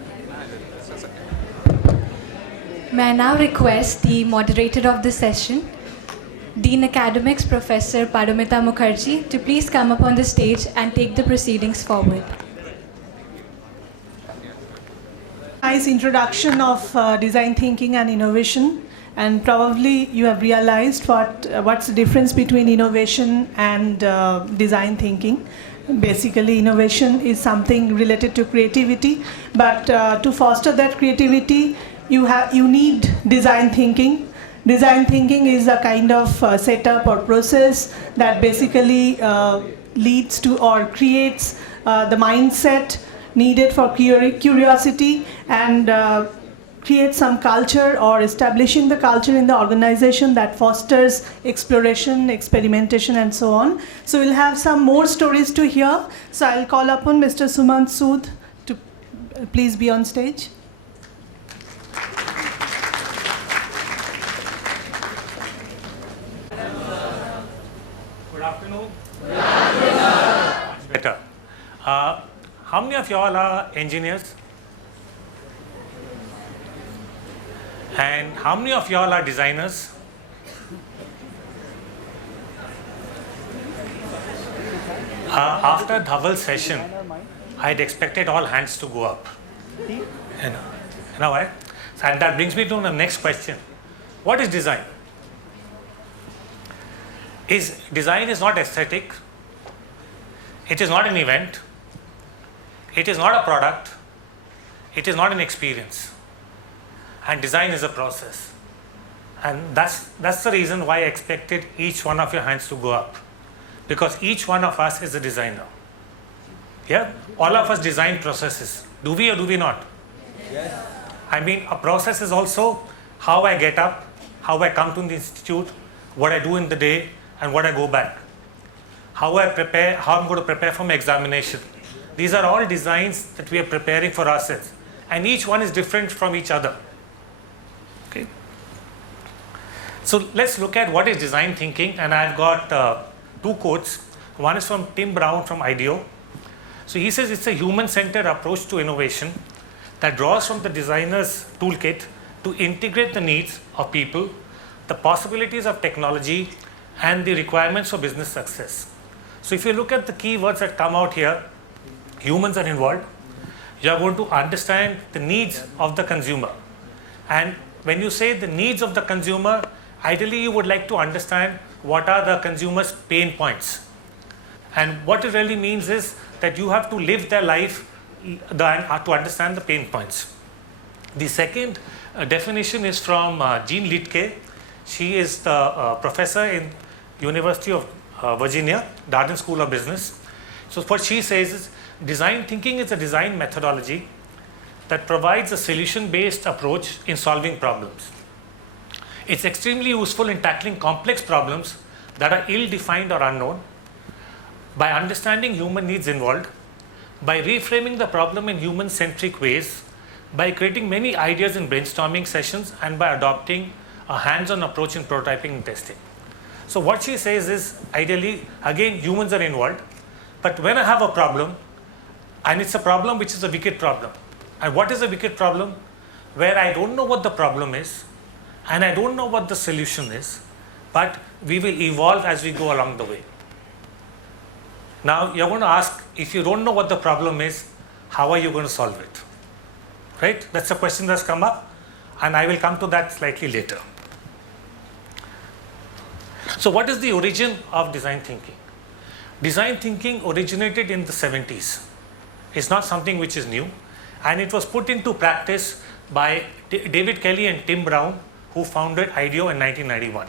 May I now request the moderator of the session, Dean Academics Professor Paramita Mukherjee, to please come up on the stage and take the proceedings forward. Nice introduction of design thinking and innovation. And probably you have realized what's the difference between innovation and design thinking. Basically, innovation is something related to creativity, but to foster that creativity, you need design thinking. Design thinking is a kind of setup or process that basically leads to or creates the mindset needed for curiosity and create some culture or establishing the culture in the organization that fosters exploration, experimentation, and so on. So we'll have some more stories to hear. So I'll call upon Mr. Sumant Sood to please be on stage. Good afternoon. Good afternoon. Much better. How many of you all are engineers? And how many of you all are designers? After Dhaval's session, I had expected all hands to go up. You know why? And that brings me to the next question. What is design? Design is not aesthetic. It is not an event. It is not a product. It is not an experience. And design is a process. And that's the reason why I expected each one of your hands to go up. Because each one of us is a designer. Yeah? All of us design processes. Do we or do we not? Yes. I mean, a process is also how I get up, how I come to the institute, what I do in the day, and what I go back. How I prepare, how I'm going to prepare for my examination. These are all designs that we are preparing for ourselves. And each one is different from each other. Okay. So let's look at what is design thinking, and I've got two quotes. One is from Tim Brown from IDEO. So he says it's a human-centered approach to innovation that draws from the designer's toolkit to integrate the needs of people, the possibilities of technology, and the requirements for business success. So if you look at the key words that come out here, humans are involved. You are going to understand the needs of the consumer. And when you say the needs of the consumer, ideally you would like to understand what are the consumer's pain points. And what it really means is that you have to live their life to understand the pain points. The second definition is from Jean Littke. She is the professor in University of Virginia, Darden School of Business. So what she says is, design thinking is a design methodology that provides a solution-based approach in solving problems. It's extremely useful in tackling complex problems that are ill-defined or unknown, by understanding human needs involved, by reframing the problem in human-centric ways, by creating many ideas in brainstorming sessions, and by adopting a hands-on approach in prototyping and testing. So what she says is, ideally, again, humans are involved, but when I have a problem, and it's a problem which is a wicked problem. And what is a wicked problem? Where I don't know what the problem is, and I don't know what the solution is, but we will evolve as we go along the way. Now, you're going to ask, if you don't know what the problem is, how are you going to solve it? Right? That's a question that's come up, and I will come to that slightly later. So what is the origin of design thinking? Design thinking originated in the 70s. It's not something which is new, and it was put into practice by David Kelly and Tim Brown, who founded IDEO in 1991.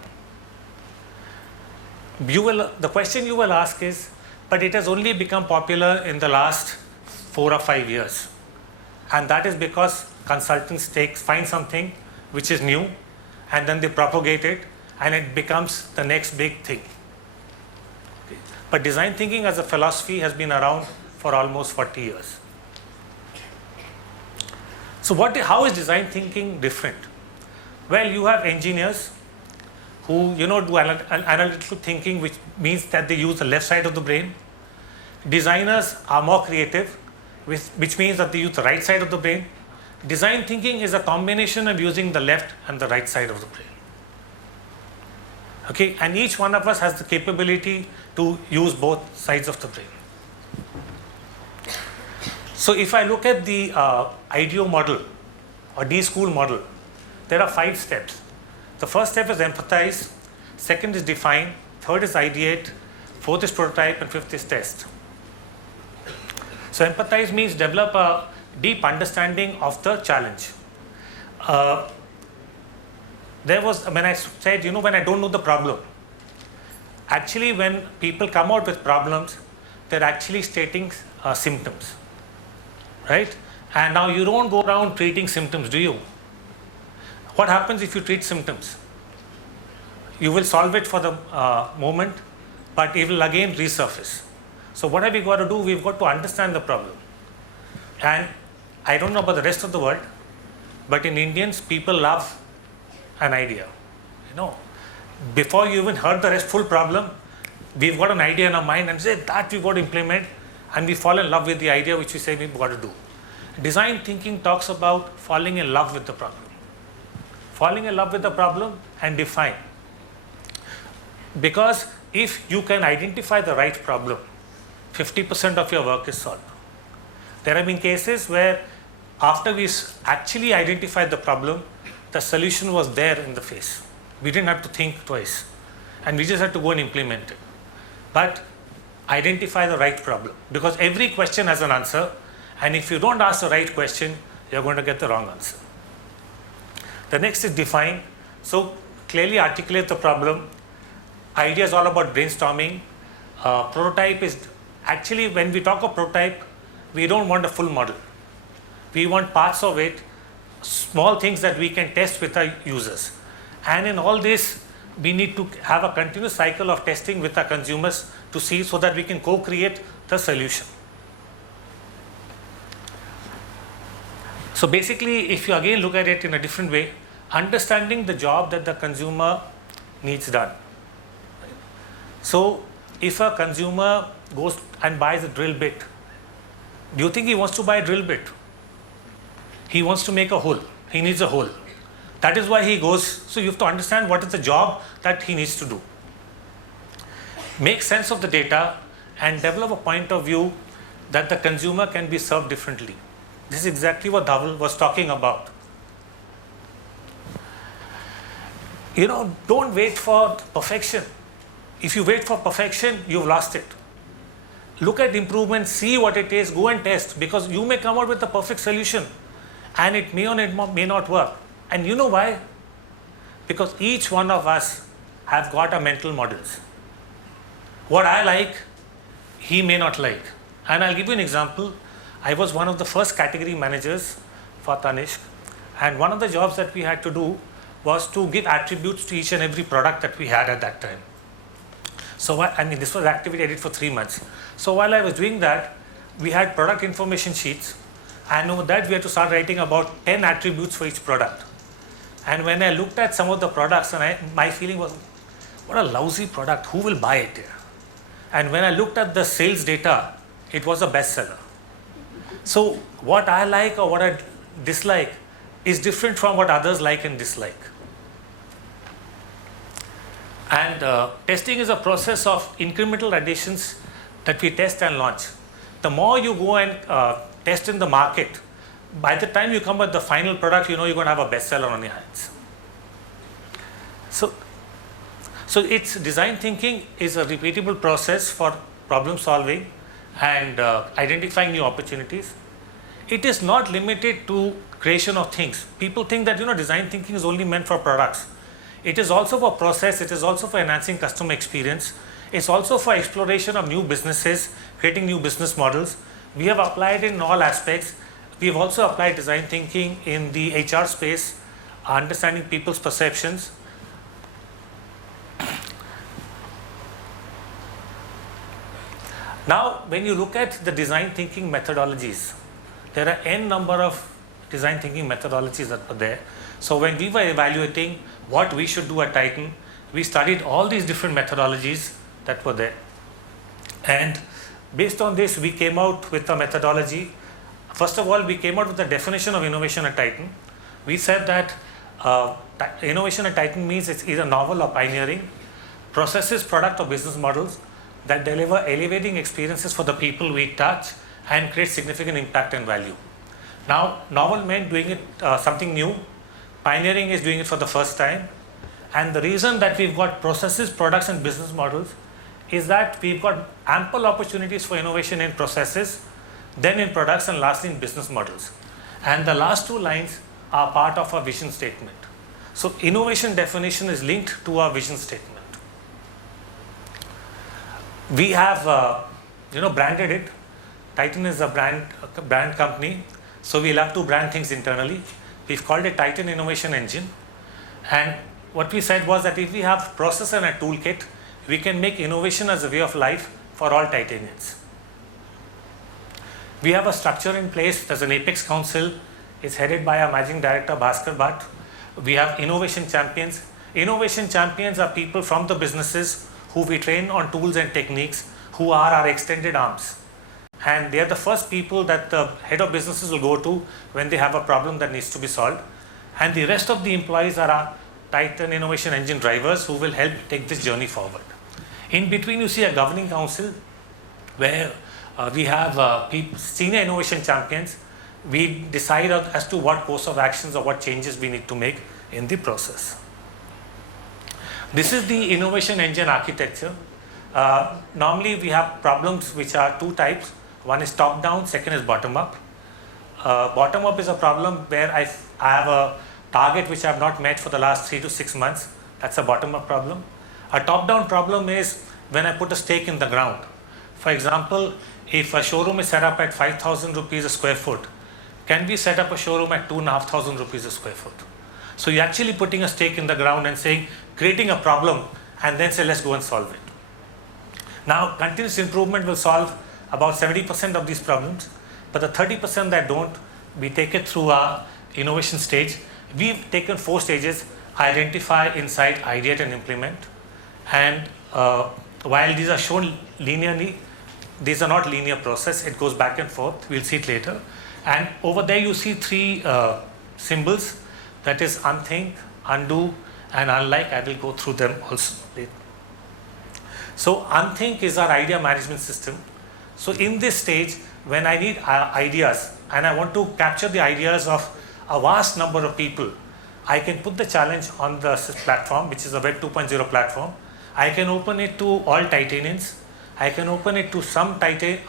The question you will ask is, but it has only become popular in the last 4 or 5 years. And that is because consultants find something which is new, and then they propagate it, and it becomes the next big thing. Okay. But design thinking as a philosophy has been around for almost 40 years. So how is design thinking different? Well, you have engineers who do analytical thinking, which means that they use the left side of the brain. Designers are more creative, which means that they use the right side of the brain. Design thinking is a combination of using the left and the right side of the brain. Okay, and each one of us has the capability to use both sides of the brain. So if I look at the IDEO model or D-School model, there are 5 steps. The first step is empathize, second is define, third is ideate, fourth is prototype, and fifth is test. So empathize means develop a deep understanding of the challenge. There was, when I said, when I don't know the problem, actually when people come out with problems, they're actually stating symptoms, right? And now you don't go around treating symptoms, do you? What happens if you treat symptoms? You will solve it for the moment, but it will again resurface. So what have we got to do? We've got to understand the problem. And I don't know about the rest of the world, but in Indians, people love an idea. Before you even heard the full problem, we've got an idea in our mind and say that we've got to implement, and we fall in love with the idea which we say we've got to do. Design thinking talks about falling in love with the problem. Falling in love with the problem and define. Because if you can identify the right problem, 50% of your work is solved. There have been cases where after we actually identified the problem, the solution was there in the face. We didn't have to think twice, and we just had to go and implement it. But identify the right problem, because every question has an answer, and if you don't ask the right question, you're going to get the wrong answer. The next is define. So clearly articulate the problem. Idea is all about brainstorming. Prototype is actually, when we talk of prototype, we don't want a full model. We want parts of it, small things that we can test with our users. And in all this, we need to have a continuous cycle of testing with our consumers to see, so that we can co-create the solution. So basically, if you again look at it in a different way, understanding the job that the consumer needs done. So if a consumer goes and buys a drill bit, do you think he wants to buy a drill bit? He wants to make a hole. He needs a hole. That is why he goes. So you have to understand what is the job that he needs to do. Make sense of the data and develop a point of view that the consumer can be served differently. This is exactly what Dhaval was talking about. Don't wait for perfection. If you wait for perfection, you've lost it. Look at improvement, see what it is, go and test, because you may come out with a perfect solution and it may or may not work. And you know why? Because each one of us have got our mental models. What I like, he may not like. And I'll give you an example. I was one of the first category managers for Tanishq, and one of the jobs that we had to do was to give attributes to each and every product that we had at that time. So this was activity I did for 3 months. So while I was doing that, we had product information sheets, and over that we had to start writing about 10 attributes for each product. And when I looked at some of the products, and my feeling was, what a lousy product, who will buy it? And when I looked at the sales data, it was a bestseller. So what I like or what I dislike is different from what others like and dislike. And testing is a process of incremental additions that we test and launch. The more you go and test in the market, by the time you come with the final product, you're going to have a bestseller on your hands. So it's design thinking is a repeatable process for problem solving and identifying new opportunities. It is not limited to creation of things. People think that design thinking is only meant for products. It is also for process. It is also for enhancing customer experience. It's also for exploration of new businesses, creating new business models. We have applied it in all aspects. We have also applied design thinking in the HR space, understanding people's perceptions. Now, when you look at the design thinking methodologies, there are n number of design thinking methodologies that were there. So when we were evaluating what we should do at Titan, we studied all these different methodologies that were there. And based on this, we came out with a methodology. First of all, we came out with the definition of innovation at Titan. We said that innovation at Titan means it's either novel or pioneering, processes, product or business models that deliver elevating experiences for the people we touch and create significant impact and value. Now, novel meant doing it something new. Pioneering is doing it for the first time. And the reason that we've got processes, products, and business models is that we've got ample opportunities for innovation in processes, then in products, and lastly in business models. And the last two lines are part of our vision statement. So innovation definition is linked to our vision statement. We have branded it. Titan is a brand company, so we love to brand things internally. We've called it Titan Innovation Engine. And what we said was that if we have process and a toolkit, we can make innovation as a way of life for all Titanians. We have a structure in place. There's an Apex Council. It's headed by our Managing Director, Bhaskar Bhatt. We have innovation champions. Innovation champions are people from the businesses who we train on tools and techniques, who are our extended arms. And they are the first people that the head of businesses will go to when they have a problem that needs to be solved. And the rest of the employees are our Titan Innovation Engine drivers who will help take this journey forward. In between, you see a governing council where we have senior innovation champions. We decide as to what course of actions or what changes we need to make in the process. This is the innovation engine architecture. Normally, we have problems which are two types. One is top-down, second is bottom-up. Bottom-up is a problem where I have a target which I have not met for the last 3 to 6 months. That's a bottom-up problem. A top-down problem is when I put a stake in the ground. For example, if a showroom is set up at 5,000 rupees a square foot, can we set up a showroom at 2,500 rupees a square foot? So you're actually putting a stake in the ground and saying, creating a problem, and then say, let's go and solve it. Now, continuous improvement will solve about 70% of these problems, but the 30% that don't, we take it through our innovation stage. We've taken 4 stages: identify, insight, ideate, and implement. And while these are shown linearly, these are not linear process. It goes back and forth. We'll see it later. And over there you see 3 symbols. That is unthink, undo, and unlike. I will go through them also later. So unthink is our idea management system. So in this stage, when I need ideas and I want to capture the ideas of a vast number of people, I can put the challenge on the platform, which is a Web 2.0 platform. I can open it to all Titanians. I can open it to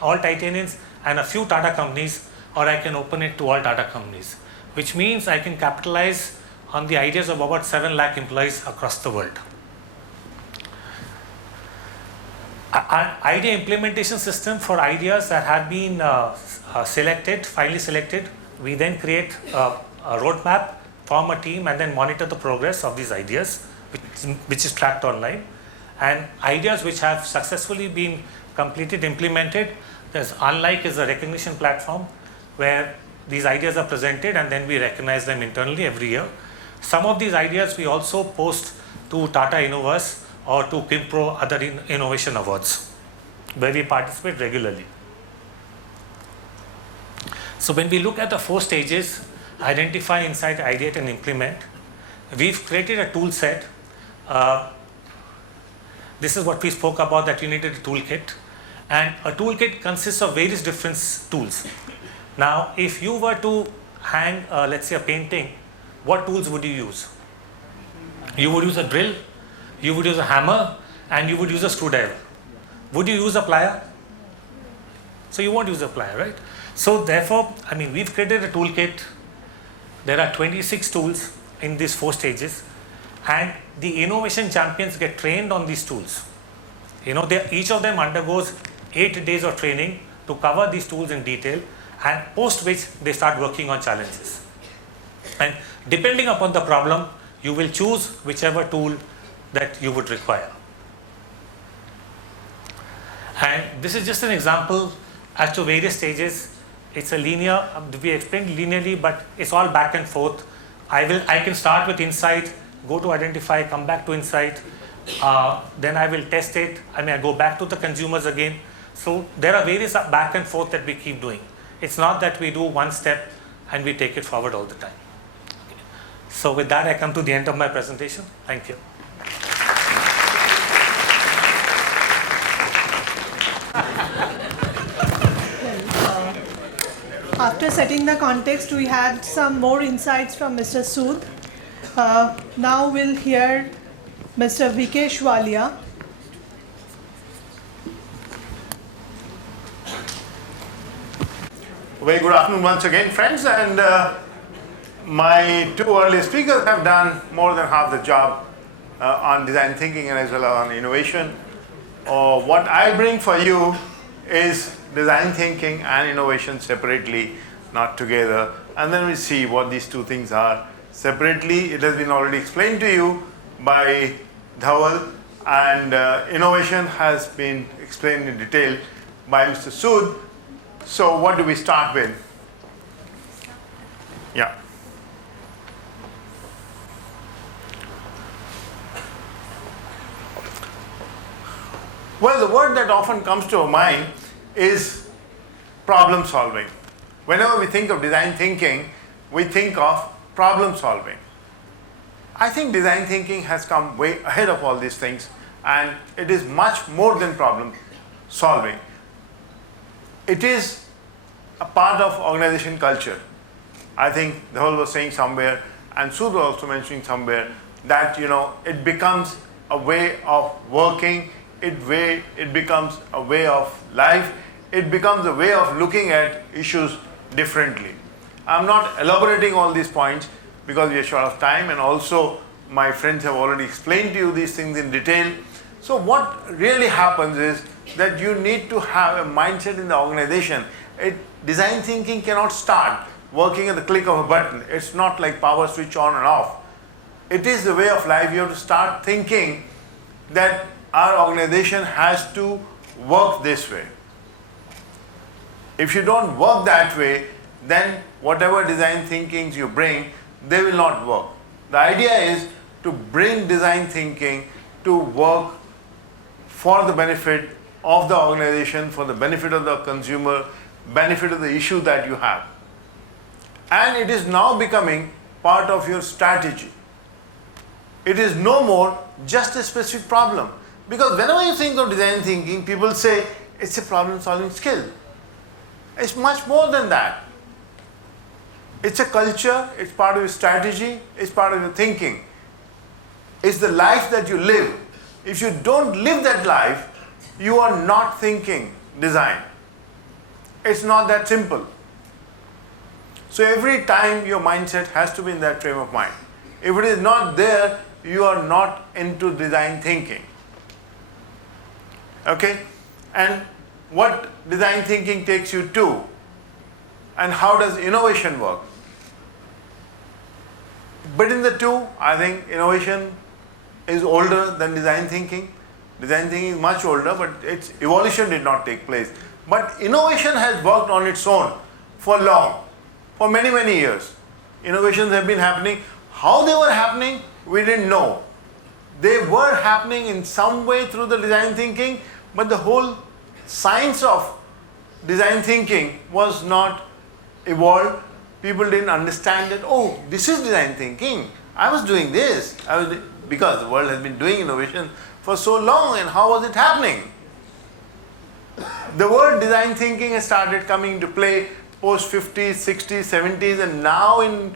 all Titanians and a few Tata companies, or I can open it to all Tata companies, which means I can capitalize on the ideas of about 7 lakh employees across the world. An idea implementation system for ideas that have been finally selected. We then create a roadmap, form a team, and then monitor the progress of these ideas, which is tracked online. And ideas which have successfully been completed, implemented, there's Unlike is a recognition platform where these ideas are presented and then we recognize them internally every year. Some of these ideas we also post to Tata Innoverse or to Kimpro, other innovation awards, where we participate regularly. So when we look at the 4 stages, identify, insight, ideate, and implement, we've created a tool set. This is what we spoke about, that you needed a toolkit. And a toolkit consists of various different tools. Now, if you were to hang, let's say, a painting, what tools would you use? You would use a drill, you would use a hammer, and you would use a screwdriver. Would you use a plier? So you won't use a plier, right? So therefore, we've created a toolkit. There are 26 tools in these 4 stages, and the innovation champions get trained on these tools. Each of them undergoes 8 days of training to cover these tools in detail, and post which they start working on challenges. And depending upon the problem, you will choose whichever tool that you would require. And this is just an example as to various stages. It's a linear, we explained linearly, but it's all back and forth. I can start with insight, go to identify, come back to insight, then I will test it. I go back to the consumers again. So there are various back and forth that we keep doing. It's not that we do one step and we take it forward all the time. Okay. So with that, I come to the end of my presentation. Thank you. After setting the context, we had some more insights from Mr. Sood. Now we'll hear Mr. Vikesh Wallia. Very good afternoon once again, friends, and my two earlier speakers have done more than half the job on design thinking and as well as on innovation. What I bring for you is design thinking and innovation separately, not together, and then we see what these two things are. Separately, it has been already explained to you by Dhaval, and innovation has been explained in detail by Mr. Sood. So what do we start with? Yeah. Well, the word that often comes to our mind is problem solving. Whenever we think of design thinking, we think of problem solving. I think design thinking has come way ahead of all these things, and it is much more than problem solving. It is a part of organization culture. I think Dhaval was saying somewhere, and Sood was also mentioning somewhere, that it becomes a way of working, it becomes a way of life, it becomes a way of looking at issues differently. I'm not elaborating all these points because we are short of time, and also my friends have already explained to you these things in detail. So what really happens is that you need to have a mindset in the organization. Design thinking cannot start working at the click of a button. It's not like power switch on and off. It is the way of life. You have to start thinking that our organization has to work this way. If you don't work that way, then whatever design thinkings you bring, they will not work. The idea is to bring design thinking to work for the benefit of the organization, for the benefit of the consumer, benefit of the issue that you have. And it is now becoming part of your strategy. It is no more just a specific problem. Because whenever you think of design thinking, people say it's a problem solving skill. It's much more than that. It's a culture, it's part of your strategy, it's part of your thinking. It's the life that you live. If you don't live that life, you are not thinking design. It's not that simple. So every time your mindset has to be in that frame of mind. If it is not there, you are not into design thinking. Okay? And what design thinking takes you to, and how does innovation work? Between the two, I think innovation is older than design thinking. Design thinking is much older, but its evolution did not take place. But innovation has worked on its own for long, for many, many years. Innovations have been happening. How they were happening, we didn't know. They were happening in some way through the design thinking, but the whole science of design thinking was not evolved. People didn't understand that, oh, this is design thinking. I was doing this. Because the world has been doing innovation for so long, and how was it happening? The word design thinking has started coming into play post 50s, 60s, 70s, and now in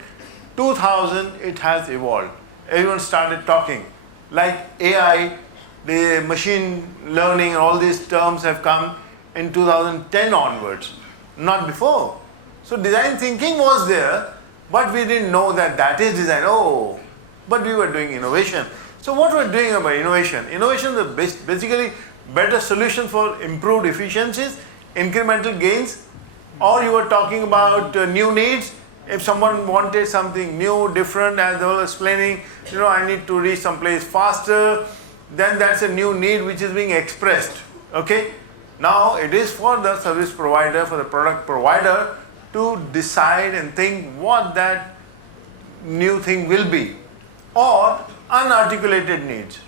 2000 it has evolved. Everyone started talking. Like AI, the machine learning, and all these terms have come in 2010 onwards, not before. So design thinking was there, but we didn't know that that is design. Oh, but we were doing innovation. So what we're doing about innovation? Innovation is basically better solution for improved efficiencies, incremental gains, or you were talking about new needs. If someone wanted something new, different, as they were explaining, I need to reach some place faster, then that's a new need which is being expressed. Okay? Now it is for the service provider, for the product provider to decide and think what that new thing will be, or unarticulated needs.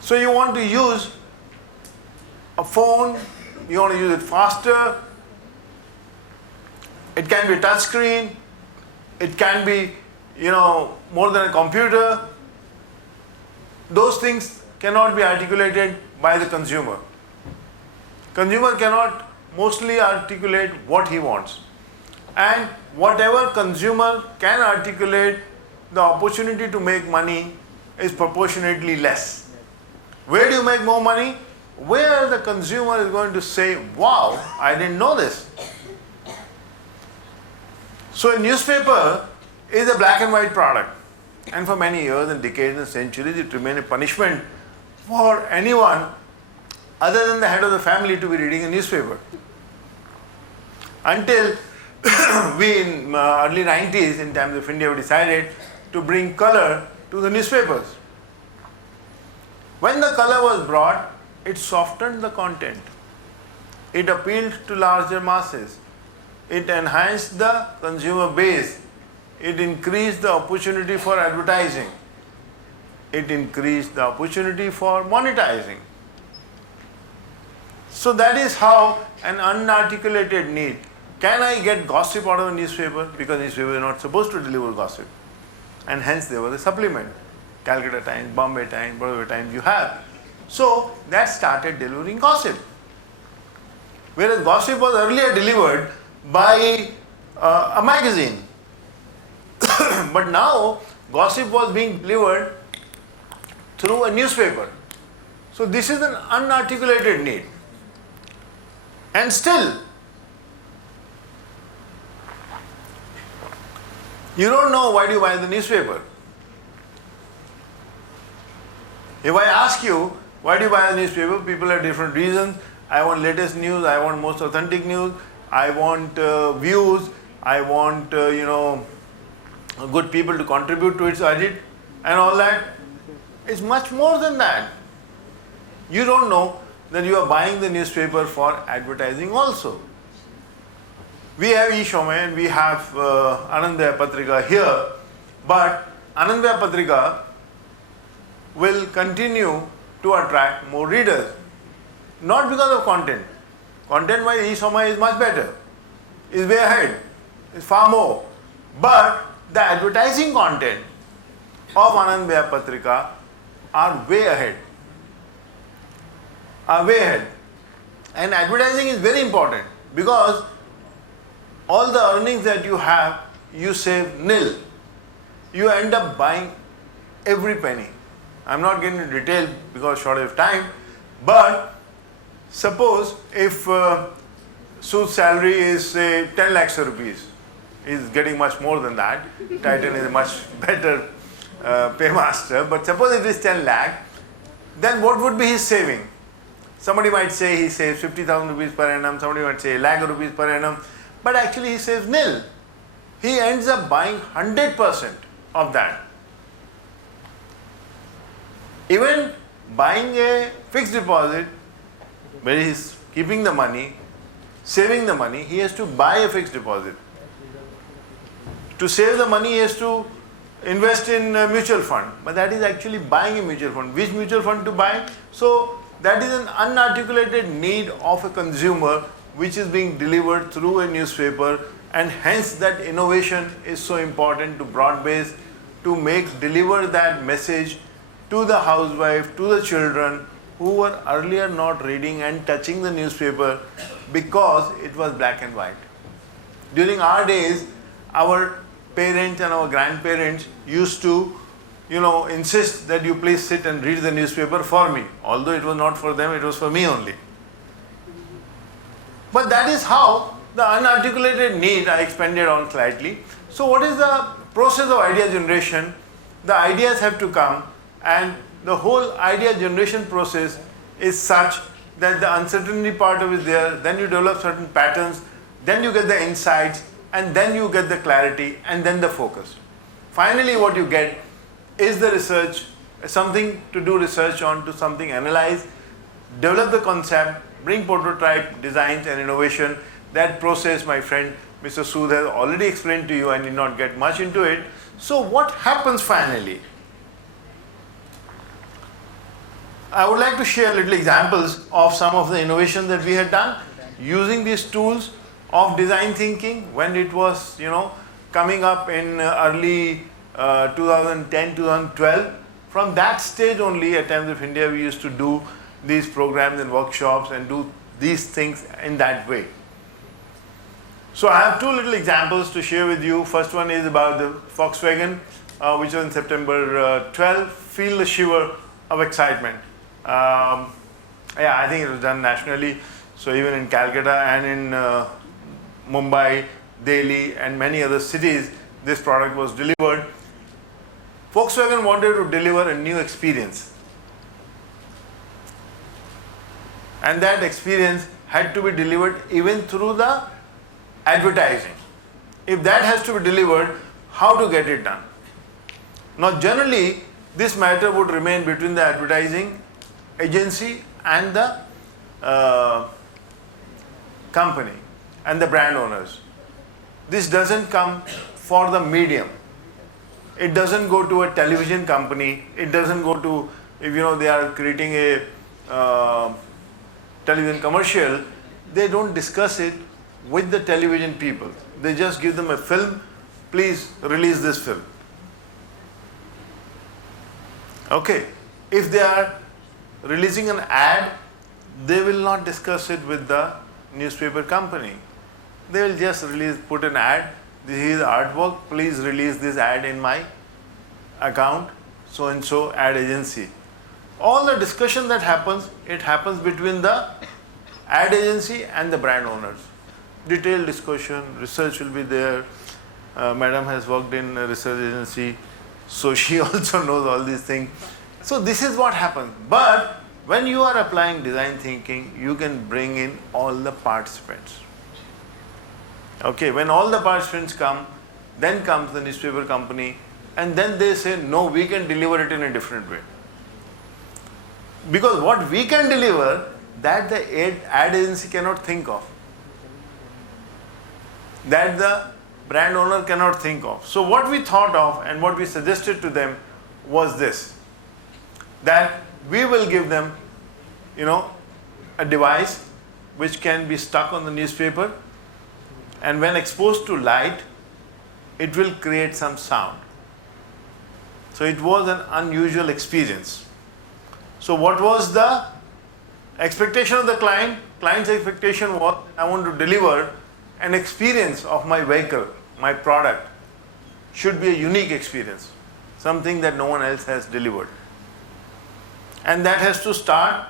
So you want to use a phone, you want to use it faster, it can be a touch screen, it can be more than a computer. Those things cannot be articulated by the consumer. Consumer cannot mostly articulate what he wants. And whatever consumer can articulate, the opportunity to make money is proportionately less. Where do you make more money? Where the consumer is going to say, wow, I didn't know this. So a newspaper is a black and white product. And for many years and decades and centuries, it remained a punishment for anyone other than the head of the family to be reading a newspaper. Until we in early 90s, in Times of India, we decided to bring color to the newspapers. When the color was brought, it softened the content. It appealed to larger masses. It enhanced the consumer base. It increased the opportunity for advertising. It increased the opportunity for monetizing. So that is how an unarticulated need. Can I get gossip out of a newspaper? Because newspapers are not supposed to deliver gossip. And hence there was a supplement. Calcutta Times, Bombay Times, whatever Times you have. So that started delivering gossip. Whereas gossip was earlier delivered by a magazine. But now gossip was being delivered through a newspaper. So this is an unarticulated need. And still, you don't know why do you buy the newspaper. If I ask you, why do you buy a newspaper? People have different reasons. I want latest news, I want most authentic news, I want views, I want, good people to contribute to its edit and all that. It's much more than that. You don't know that you are buying the newspaper for advertising also. We have eShome and we have Anandaya Patrika here, but Anandaya Patrika will continue to attract more readers. Not because of content. Content-wise, eShome is much better, is way ahead, is far more. But the advertising content of Anandaya Patrika are way ahead. And advertising is very important because all the earnings that you have, you save nil. You end up buying every penny. I'm not getting into detail because short of time, but suppose if Sood's salary is say 10 lakhs rupees, he's getting much more than that. Titan is a much better paymaster, but suppose it is 10 lakh, then what would be his saving? Somebody might say he saves 50,000 rupees per annum, somebody might say lakh rupees per annum, but actually he saves nil. He ends up buying 100% of that. Even buying a fixed deposit, where he is keeping the money, saving the money, he has to buy a fixed deposit. To save the money, he has to invest in a mutual fund, but that is actually buying a mutual fund. Which mutual fund to buy? So that is an unarticulated need of a consumer which is being delivered through a newspaper, and hence that innovation is so important to broad base, to deliver that message to the housewife, to the children who were earlier not reading and touching the newspaper because it was black and white. During our days, our parents and our grandparents used to, insist that you please sit and read the newspaper for me. Although it was not for them, it was for me only. But that is how the unarticulated need I expanded on slightly. So what is the process of idea generation? The ideas have to come, and the whole idea generation process is such that the uncertainty part of it is there, then you develop certain patterns, then you get the insights, and then you get the clarity, and then the focus. Finally, what you get is the research, something to do research on, to something analyze, develop the concept, bring prototype, designs and innovation. That process, my friend Mr. Sood has already explained to you. I need not get much into it. So what happens finally? I would like to share little examples of some of the innovations that we had done using these tools of design thinking when it was, coming up in early 2010, 2012. From that stage only at Times of India, we used to do these programs and workshops and do these things in that way. So I have two little examples to share with you. First one is about the Volkswagen which was in September 12, feel the shiver of excitement. Yeah, I think it was done nationally. So even in Calcutta and in Mumbai, Delhi and many other cities, this product was delivered. Volkswagen wanted to deliver a new experience. And that experience had to be delivered even through the advertising. If that has to be delivered, how to get it done? Now generally, this matter would remain between the advertising agency and the company and the brand owners. This doesn't come for the medium. It doesn't go to a television company. It doesn't go to, if they are creating a television commercial, they don't discuss it with the television people. They just give them a film, please release this film. Okay, if they are releasing an ad, they will not discuss it with the newspaper company. They will just put an ad, this is artwork, please release this ad in my account, so and so ad agency. All the discussion that happens, it happens between the ad agency and the brand owners. Detailed discussion, research will be there. Madam has worked in a research agency, so she also knows all these things. So this is what happens. But when you are applying design thinking, you can bring in all the participants. Okay, when all the participants come, then comes the newspaper company, and then they say, no, we can deliver it in a different way. Because what we can deliver, that the ad agency cannot think of, that the brand owner cannot think of. So what we thought of and what we suggested to them was this, that we will give them, a device which can be stuck on the newspaper, and when exposed to light, it will create some sound. So it was an unusual experience. So what was the expectation of the client? Client's expectation was, I want to deliver an experience of my vehicle, my product should be a unique experience, something that no one else has delivered. And that has to start.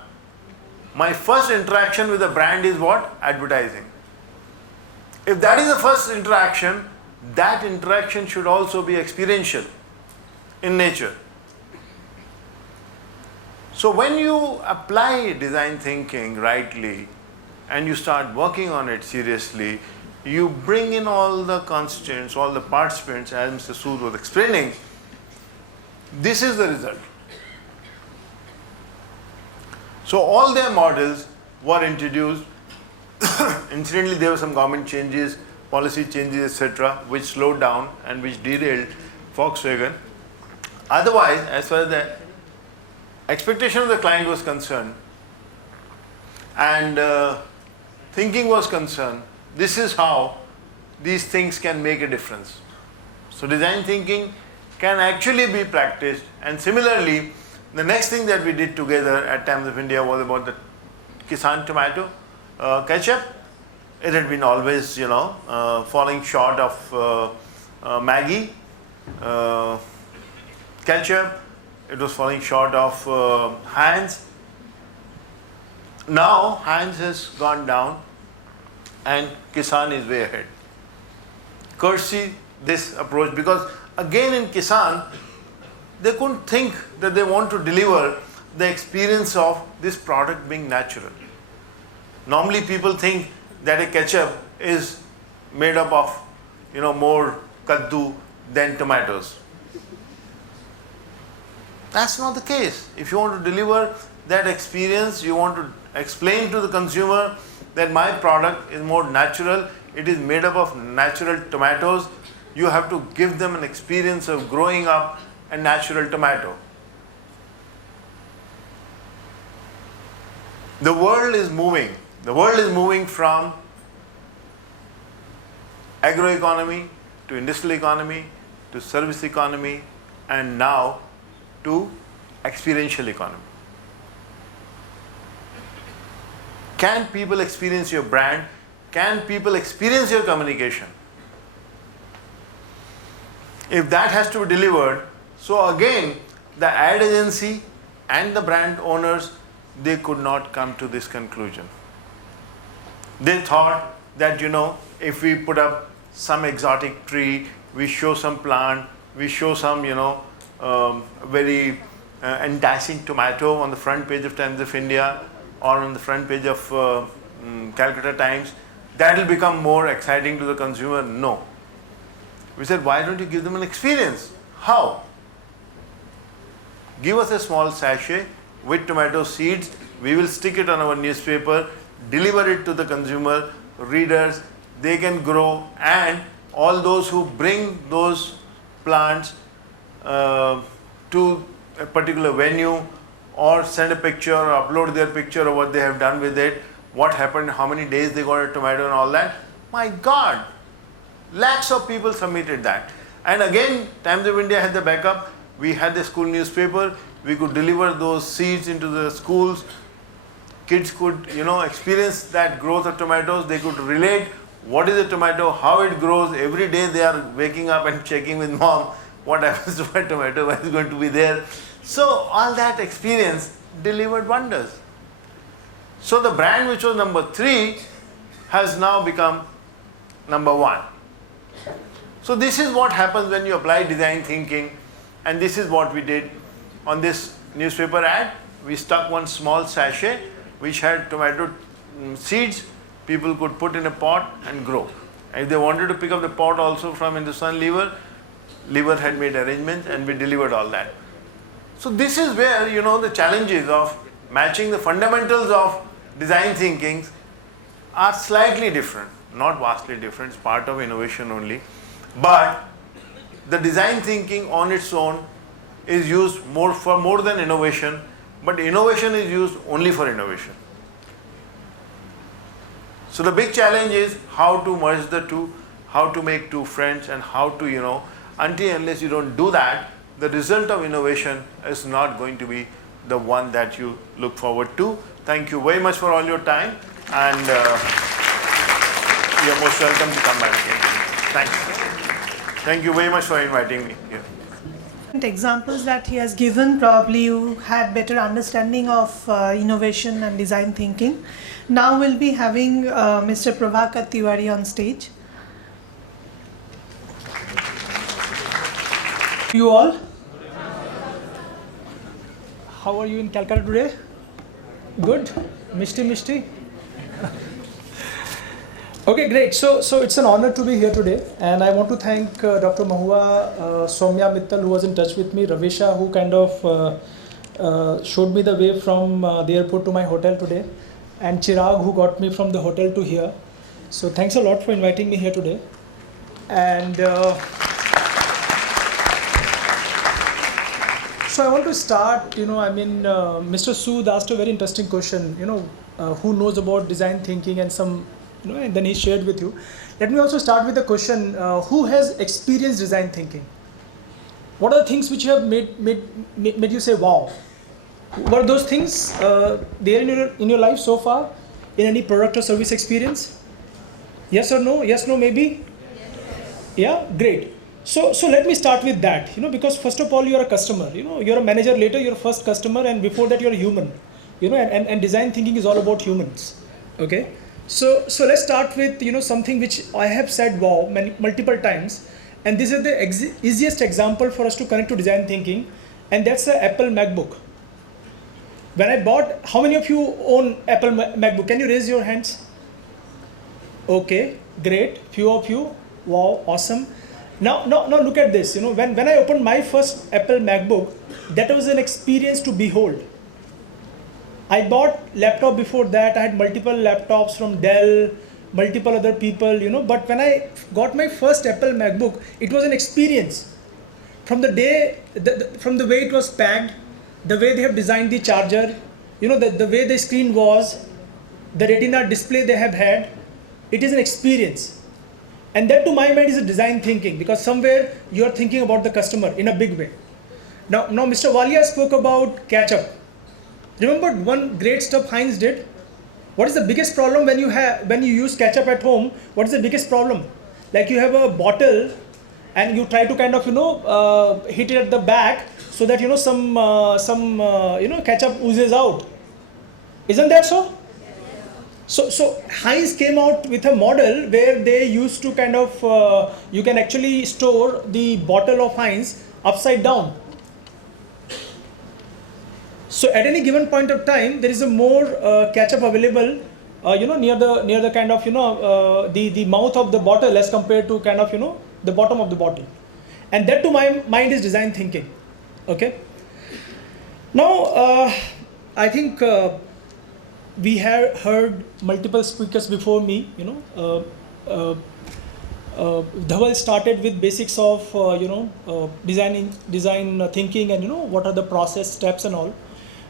My first interaction with the brand is what? Advertising. If that is the first interaction, that interaction should also be experiential in nature. So when you apply design thinking rightly and you start working on it seriously, you bring in all the constituents, all the participants, as Mr. Sood was explaining, this is the result. So all their models were introduced. Incidentally, there were some government changes, policy changes, etc., which slowed down and which derailed Volkswagen. Otherwise, as far as the expectation of the client was concerned and thinking was concerned, this is how these things can make a difference. So design thinking can actually be practiced. And similarly, the next thing that we did together at Times of India was about the Kisan tomato ketchup. It had been always, falling short of Maggi ketchup. It was falling short of Heinz. Now Heinz has gone down and Kisan is way ahead. Courtesy this approach, because again in Kisan, they couldn't think that they want to deliver the experience of this product being natural. Normally people think that a ketchup is made up of, more kaddu than tomatoes. That's not the case. If you want to deliver that experience, you want to explain to the consumer that my product is more natural, it is made up of natural tomatoes, you have to give them an experience of growing up a natural tomato. The world is moving. The world is moving from agroeconomy to industrial economy to service economy and now to experiential economy. Can people experience your brand? Can people experience your communication? If that has to be delivered, So again, the ad agency and the brand owners, they could not come to this conclusion. They thought that, if we put up some exotic tree, we show some plant, we show some, very enticing tomato on the front page of Times of India or on the front page of Calcutta Times, that will become more exciting to the consumer. No. We said, why don't you give them an experience? How? Give us a small sachet with tomato seeds, we will stick it on our newspaper, deliver it to the consumer, readers, they can grow, and all those who bring those plants to a particular venue or send a picture or upload their picture of what they have done with it, what happened, how many days they got a tomato and all that. My God, lakhs of people submitted that. And again, Times of India had the backup. We had the school newspaper. We could deliver those seeds into the schools. Kids could, experience that growth of tomatoes. They could relate what is a tomato, how it grows. Every day they are waking up and checking with mom what happens to my tomato, when it's going to be there. So all that experience delivered wonders. So the brand which was number 3 has now become number 1. So this is what happens when you apply design thinking, and this is what we did on this newspaper ad. We stuck one small sachet which had tomato seeds. People could put in a pot and grow. And if they wanted to pick up the pot also from Hindustan Lever had made arrangements, and we delivered all that. So this is where, the challenges of matching the fundamentals of design thinking are slightly different, not vastly different, it's part of innovation only. But the design thinking on its own is used for more than innovation, but innovation is used only for innovation. So the big challenge is how to merge the two, how to make two friends, and how to, until unless you don't do that, the result of innovation is not going to be the one that you look forward to. Thank you very much for all your time, and you're most welcome to come back again. Thanks. Thank you very much for inviting me here. Examples that he has given, probably you had better understanding of innovation and design thinking. Now we'll be having Mr. Prabhakar Tiwari on stage. You all, how are you in Calcutta today? Good? Misty? Okay, great. So it's an honor to be here today, and I want to thank Dr. Mahua, Soumya Mittal, who was in touch with me, Ravisha, who kind of showed me the way from the airport to my hotel today, and Chirag, who got me from the hotel to here. So thanks a lot for inviting me here today. And so I want to start, Mr. Sood asked a very interesting question, who knows about design thinking and some, and then he shared with you. Let me also start with the question, who has experienced design thinking? What are the things which have made you say, wow? What are those things there in your life so far, in any product or service experience? Yes or no? Yes, no, maybe? Yes. Yeah, great. So let me start with that, because first of all, you're a customer, you're a manager, later you're a first customer, and before that you're a human, and design thinking is all about humans, okay? So let's start with, something which I have said wow multiple times, and this is the easiest example for us to connect to design thinking, and that's the Apple Macbook. When I bought, how many of you own Apple Macbook? Can you raise your hands? Okay, great, few of you, wow, awesome. Now look at this, when I opened my first Apple MacBook, that was an experience to behold. I bought laptop before that, I had multiple laptops from Dell, multiple other people, but when I got my first Apple MacBook, it was an experience. From the way it was packed, the way they have designed the charger, the way the screen was, the retina display they have had, it is an experience. And that to my mind is a design thinking, because somewhere you are thinking about the customer in a big way. Now Mr. Wallia spoke about ketchup. Remember one great stuff Heinz did? What is the biggest problem when you use ketchup at home? What is the biggest problem? Like you have a bottle and you try to kind of hit it at the back so that some ketchup oozes out. Isn't that so? So Heinz came out with a model where they used to kind of you can actually store the bottle of Heinz upside down. So at any given point of time, there is a more ketchup available, near the kind of the mouth of the bottle as compared to kind of the bottom of the bottle, and that to my mind is design thinking. Okay. Now I think we have heard multiple speakers before me. Dhaval started with basics of design thinking, and what are the process steps and all.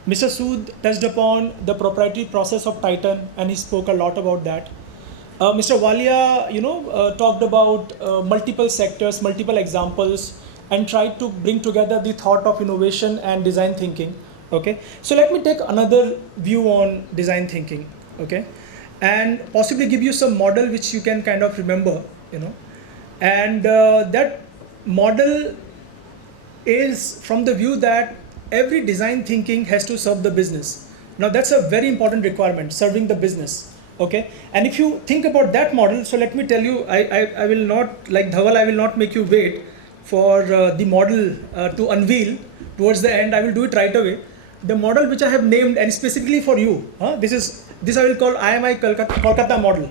Mr. Sood touched upon the proprietary process of Titan, and he spoke a lot about that. Mr. Wallia, talked about multiple sectors, multiple examples, and tried to bring together the thought of innovation and design thinking. Okay, so let me take another view on design thinking. Okay, and possibly give you some model which you can kind of remember. And that model is from the view that every design thinking has to serve the business. Now that's a very important requirement, serving the business. Okay, and if you think about that model, so let me tell you, I will not, like Dhaval, I will not make you wait for the model to unveil towards the end. I will do it right away. The model which I have named, and specifically for you, this I will call IMI Kolkata model.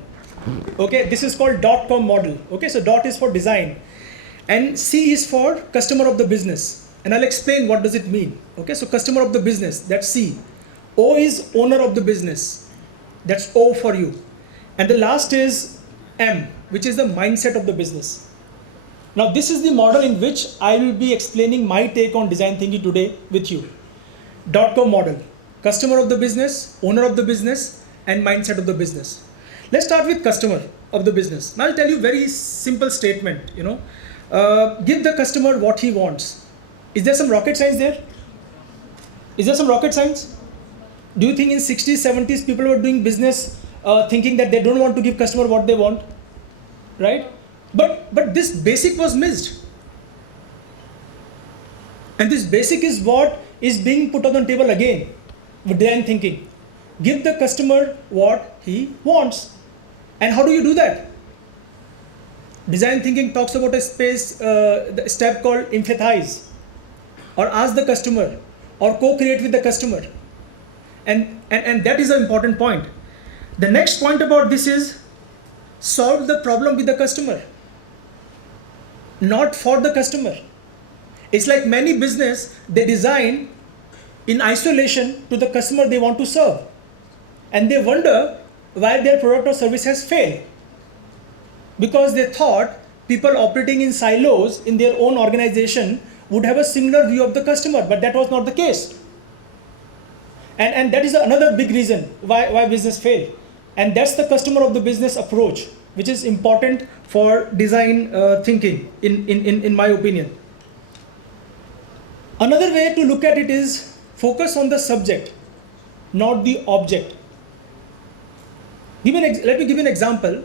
Okay, this is called .com model. Okay, so dot is for design, and C is for customer of the business, and I'll explain what does it mean. Okay, so customer of the business, that's C. O is owner of the business, that's O for you, and the last is M, which is the mindset of the business. Now this is the model in which I will be explaining my take on design thinking today with you. .com model, customer of the business, owner of the business, and mindset of the business. Let's start with customer of the business. Now I'll tell you very simple statement, give the customer what he wants. Is there some rocket science there? Is there some rocket science? Do you think in 60s, 70s people were doing business thinking that they don't want to give customer what they want, right? But this basic was missed. And this basic is what is being put on the table again with design thinking. Give the customer what he wants. And how do you do that? Design thinking talks about a step called Empathize, or ask the customer, or co-create with the customer. And that is an important point. The next point about this is solve the problem with the customer, not for the customer. It's like many business, they design in isolation to the customer they want to serve, and they wonder why their product or service has failed, because they thought people operating in silos in their own organization would have a similar view of the customer, but that was not the case. And that is another big reason why business failed. And that's the customer of the business approach, which is important for design thinking, in my opinion. Another way to look at it is focus on the subject, not the object. Let me give you an example.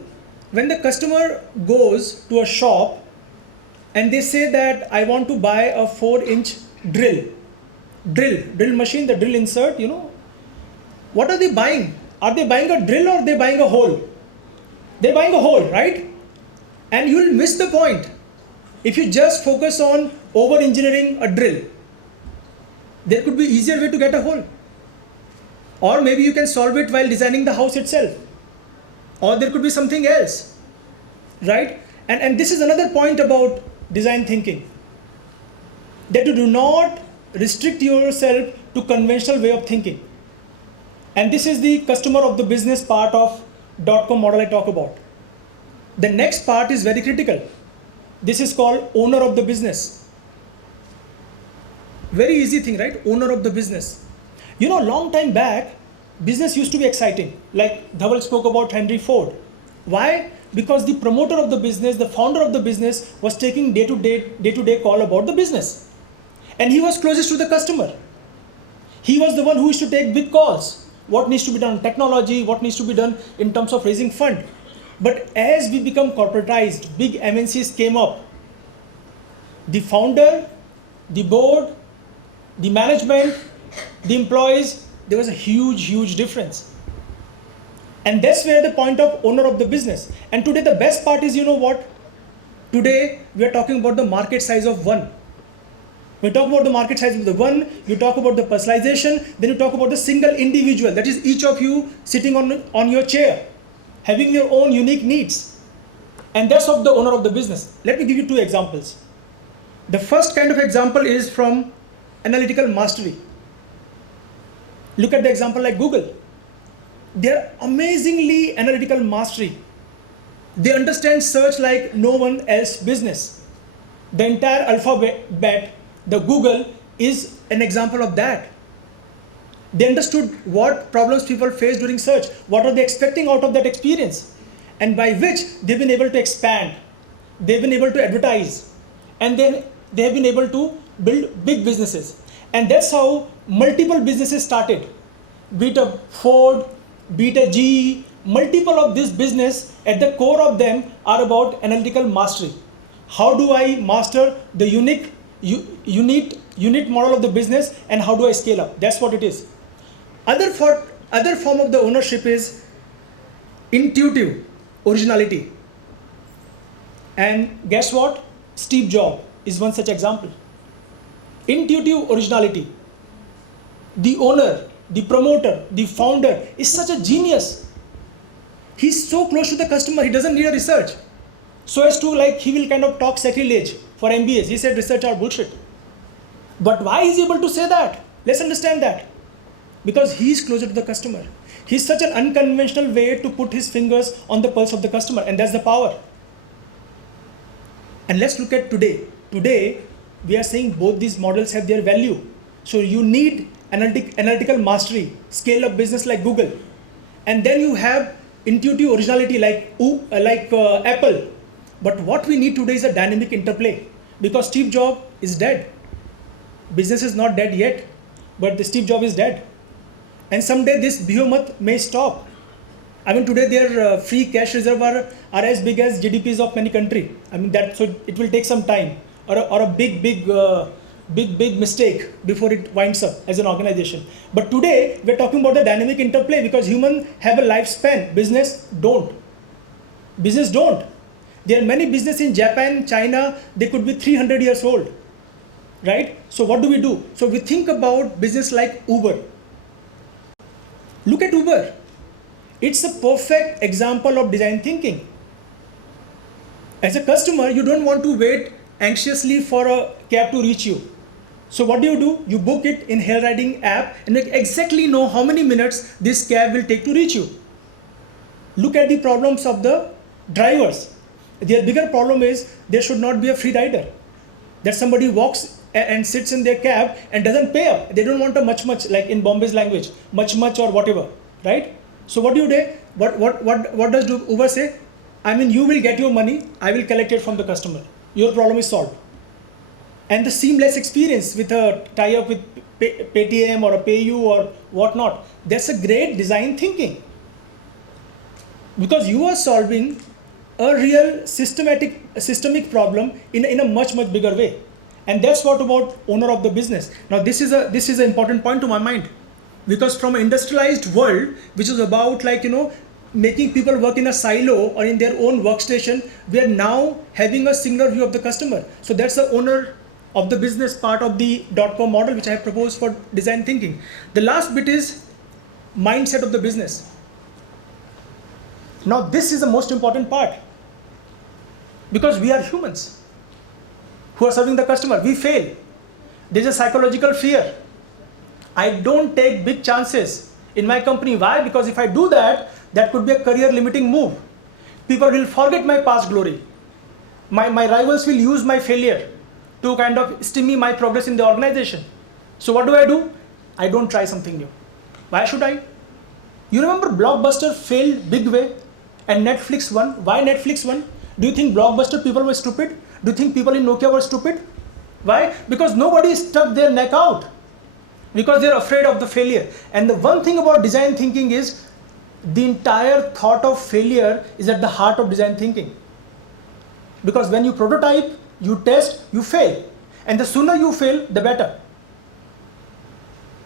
When the customer goes to a shop and they say that I want to buy a 4-inch drill machine, the drill insert, what are they buying? Are they buying a drill or are they buying a hole? They're buying a hole, right? And you will miss the point if you just focus on over-engineering a drill. There could be easier way to get a hole. Or maybe you can solve it while designing the house itself. Or there could be something else, right? And this is another point about design thinking, that you do not restrict yourself to conventional way of thinking. And this is the customer of the business part of .com model I talk about. The next part is very critical. This is called owner of the business. Very easy thing, right? Owner of the business. Long time back, business used to be exciting. Like Dhaval spoke about Henry Ford. Why? Because the promoter of the business, the founder of the business, was taking day-to-day call about the business. And he was closest to the customer. He was the one who used to take big calls. What needs to be done in technology, what needs to be done in terms of raising fund. But as we become corporatized, big MNCs came up. the founder, the board, the management, the employees, there was a huge difference. And that's where the point of owner of the business. And today the best part is, you know what? Today we are talking about the market size of one. When you talk about the market size of the one, you talk about the personalization, then you talk about the single individual, that is each of you sitting on your chair, having your own unique needs. And that's of the owner of the business. Let me give you two examples. The first kind of example is from analytical mastery. Look at the example like Google. They're amazingly analytical mastery. They understand search like no one else business. The entire alphabet, the Google, is an example of that. They understood what problems people face during search, what are they expecting out of that experience, and by which they've been able to expand, they've been able to advertise, and then they have been able to build big businesses. And that's how multiple businesses started. Be it a Ford, be it a GE, multiple of this business, at the core of them are about analytical mastery. How do I master the unique model of the business, and how do I scale up? That's what it is. Other form of the ownership is intuitive originality. And guess what? Steve Jobs is one such example. Intuitive originality. The owner, the promoter, the founder is such a genius. He's so close to the customer, he doesn't need a research. So as to, like, he will kind of talk sacrilege for MBAs. He said research are bullshit. But why is he able to say that? Let's understand that. Because he's closer to the customer. He's such an unconventional way to put his fingers on the pulse of the customer, and that's the power. And let's look at today. Today, we are saying both these models have their value. So you need analytical mastery, scale up business like Google. And then you have intuitive originality like Apple. But what we need today is a dynamic interplay, because Steve Jobs is dead. Business is not dead yet, but the Steve Jobs is dead. And someday this behemoth may stop. I mean, today their free cash reserve are as big as GDPs of many countries. I mean, so it will take some time, or a big mistake before it winds up as an organization. But today we're talking about the dynamic interplay, because humans have a lifespan. Business don't. There are many businesses in Japan, China, they could be 300 years old, right? So what do? So we think about business like Uber. Look at Uber. It's a perfect example of design thinking. As a customer, you don't want to wait anxiously for a cab to reach you. So what do? You book it in hair riding app and you exactly know how many minutes this cab will take to reach you. Look at the problems of the drivers. Their bigger problem is there should not be a free rider. That somebody walks and sits in their cab and doesn't pay up. They don't want a much, like in Bombay's language, much or whatever, right? So what do? What does Uber say? I mean, you will get your money, I will collect it from the customer. Your problem is solved. And the seamless experience with a tie-up with Paytm or a PayU or whatnot, that's a great design thinking. Because you are solving a real systemic problem in a much bigger way. And that's what about owner of the business. Now this is an important point to my mind, because from an industrialized world, which is about making people work in a silo or in their own workstation, we are now having a singular view of the customer. So that's the owner of the business part of the .com model, which I have proposed for design thinking. The last bit is mindset of the business. Now this is the most important part, because we are humans who are serving the customer. We fail. There's a psychological fear. I don't take big chances in my company. Why? Because if I do that, that could be a career limiting move. People will forget my past glory. My rivals will use my failure to kind of stymie my progress in the organization. So what do? I don't try something new. Why should I? You remember Blockbuster failed big way and Netflix won. Why Netflix won? Do you think Blockbuster people were stupid? Do you think people in Nokia were stupid? Why? Because nobody stuck their neck out. Because they're afraid of the failure. And the one thing about design thinking is the entire thought of failure is at the heart of design thinking. Because when you prototype, you test, you fail. And the sooner you fail, the better.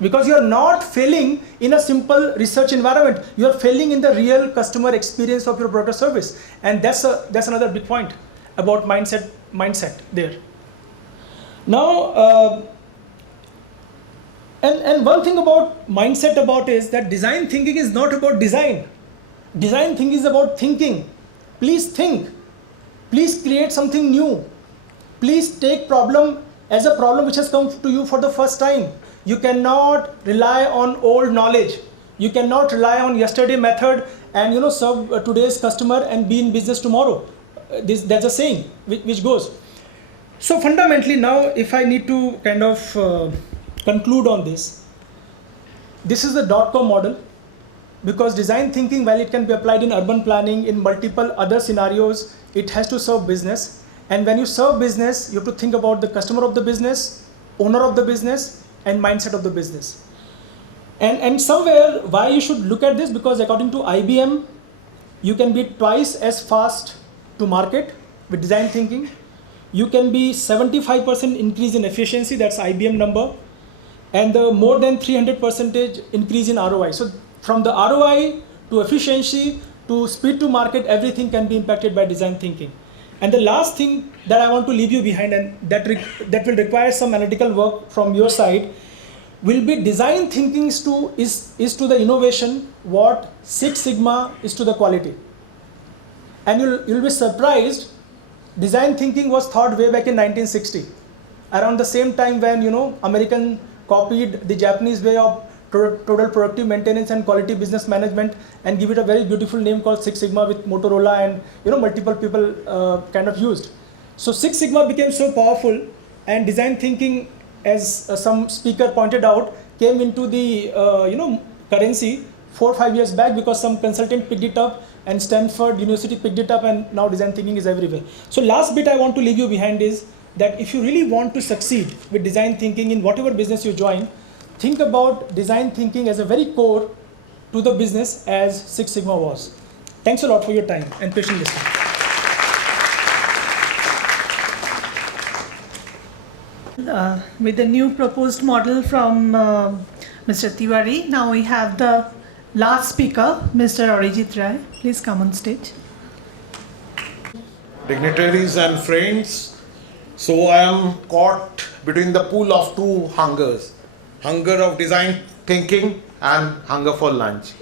Because you are not failing in a simple research environment. You are failing in the real customer experience of your product or service. And that's another big point about mindset there. Now, and one thing about mindset is that design thinking is not about design. Design thinking is about thinking. Please think. Please create something new. Please take problem as a problem which has come to you for the first time. You cannot rely on old knowledge. You cannot rely on yesterday method and serve today's customer and be in business tomorrow. That's a saying which goes. So fundamentally now, if I need to kind of conclude on this is the .com model, because design thinking, while it can be applied in urban planning, in multiple other scenarios, it has to serve business. And when you serve business, you have to think about the customer of the business, owner of the business, and mindset of the business. And somewhere, why you should look at this, because according to IBM, you can be twice as fast to market with design thinking. You can be 75% increase in efficiency, that's IBM number, and the more than 300% increase in ROI. So from the ROI to efficiency to speed to market, everything can be impacted by design thinking. And the last thing that I want to leave you behind, and that will require some analytical work from your side, will be design thinking is to the innovation what Six Sigma is to the quality. And you'll be surprised, design thinking was thought way back in 1960, around the same time when American copied the Japanese way of total productive maintenance and quality business management and give it a very beautiful name called Six Sigma, with Motorola and multiple people kind of used. So Six Sigma became so powerful, and design thinking, as some speaker pointed out, came into the currency 4 or 5 years back because some consultant picked it up and Stanford University picked it up, and now design thinking is everywhere. So last bit I want to leave you behind is that if you really want to succeed with design thinking in whatever business you join, think about design thinking as a very core to the business as Six Sigma was. Thanks a lot for your time and patient listening. With the new proposed model from Mr. Tiwari, now we have the last speaker, Mr. Arijit Rai. Please come on stage. Dignitaries and friends, so I am caught between the pool of two hungers. Hunger of design thinking and hunger for lunch.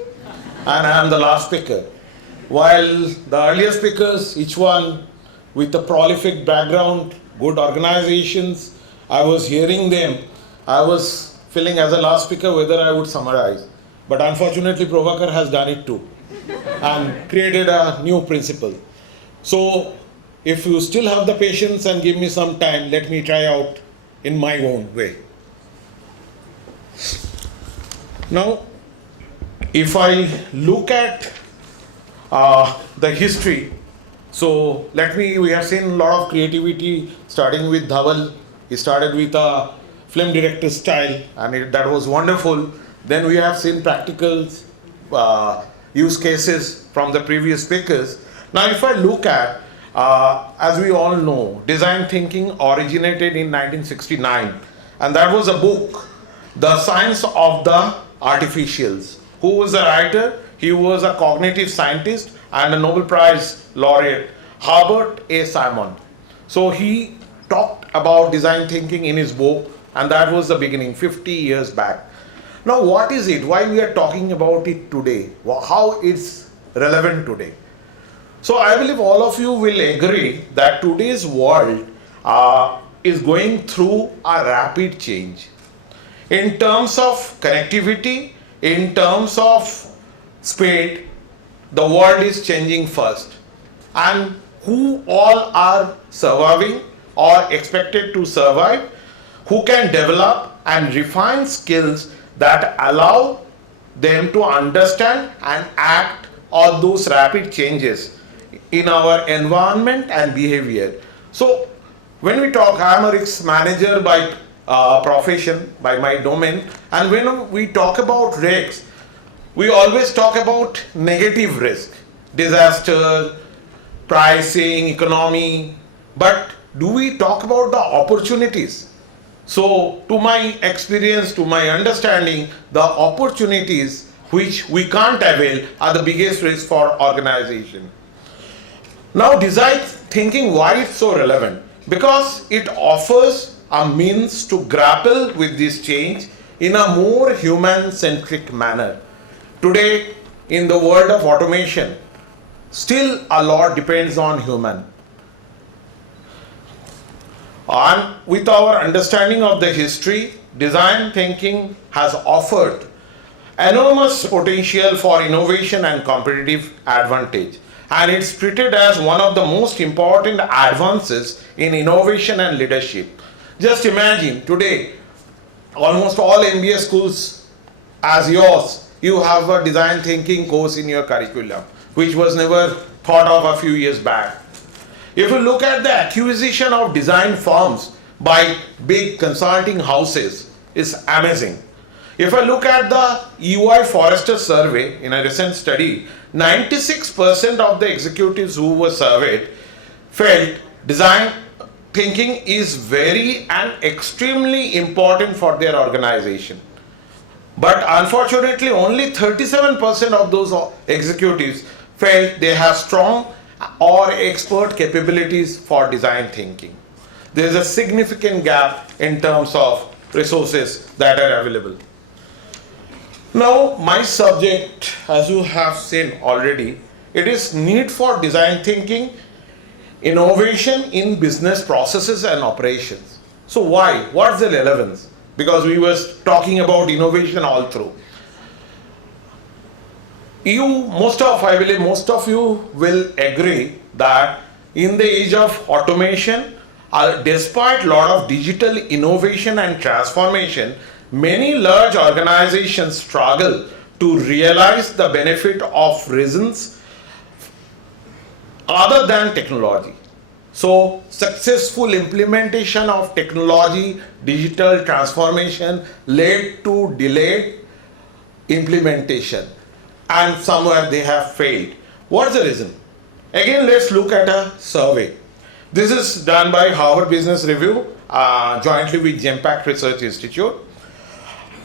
And I am the last speaker. While the earlier speakers, each one with a prolific background, good organizations, I was hearing them, I was feeling as a last speaker whether I would summarize. But unfortunately, Prabhakar has done it too and created a new principle. So if you still have the patience and give me some time, let me try out in my own way. Now, if I look at the history, so we have seen a lot of creativity starting with Dhaval. He started with a film director style, and that was wonderful. Then we have seen practicals, use cases from the previous speakers. Now, if I look at, as we all know, design thinking originated in 1969, and that was a book, The Science of the Artificials. Who was the writer? He was a cognitive scientist and a Nobel Prize laureate, Herbert A. Simon. So he talked about design thinking in his book, and that was the beginning, 50 years back. Now, what is it? Why we are talking about it today? How it's relevant today? So I believe all of you will agree that today's world is going through a rapid change. In terms of connectivity, in terms of speed, the world is changing first. And who all are surviving or expected to survive, who can develop and refine skills that allow them to understand and act on those rapid changes in our environment and behavior. So when we talk, I am a risk manager by profession, by my domain, and when we talk about risks, we always talk about negative risk, disaster, pricing, economy, but do we talk about the opportunities? So, to my experience, to my understanding, the opportunities which we can't avail are the biggest risk for organization. Now, design thinking, why it's so relevant? Because it offers a means to grapple with this change in a more human-centric manner. Today, in the world of automation, still a lot depends on human. And with our understanding of the history, design thinking has offered enormous potential for innovation and competitive advantage. And it's treated as one of the most important advances in innovation and leadership. Just imagine today, almost all MBA schools as yours, you have a design thinking course in your curriculum, which was never thought of a few years back. If you look at the acquisition of design firms by big consulting houses, it's amazing. If I look at the EY Forrester survey in a recent study, 96% of the executives who were surveyed felt design thinking is very and extremely important for their organization. But unfortunately, only 37% of those executives felt they have strong or expert capabilities for design thinking. There is a significant gap in terms of resources that are available. Now, my subject, as you have seen already, it is need for design thinking, innovation in business processes and operations. So why? What's the relevance? Because we were talking about innovation all through. I believe most of you will agree that in the age of automation, despite a lot of digital innovation and transformation, many large organizations struggle to realize the benefit of reasons other than technology. So, successful implementation of technology, digital transformation led to delayed implementation, and somewhere they have failed. What's the reason? Again, let's look at a survey. This is done by Harvard Business Review jointly with Gempact Research Institute.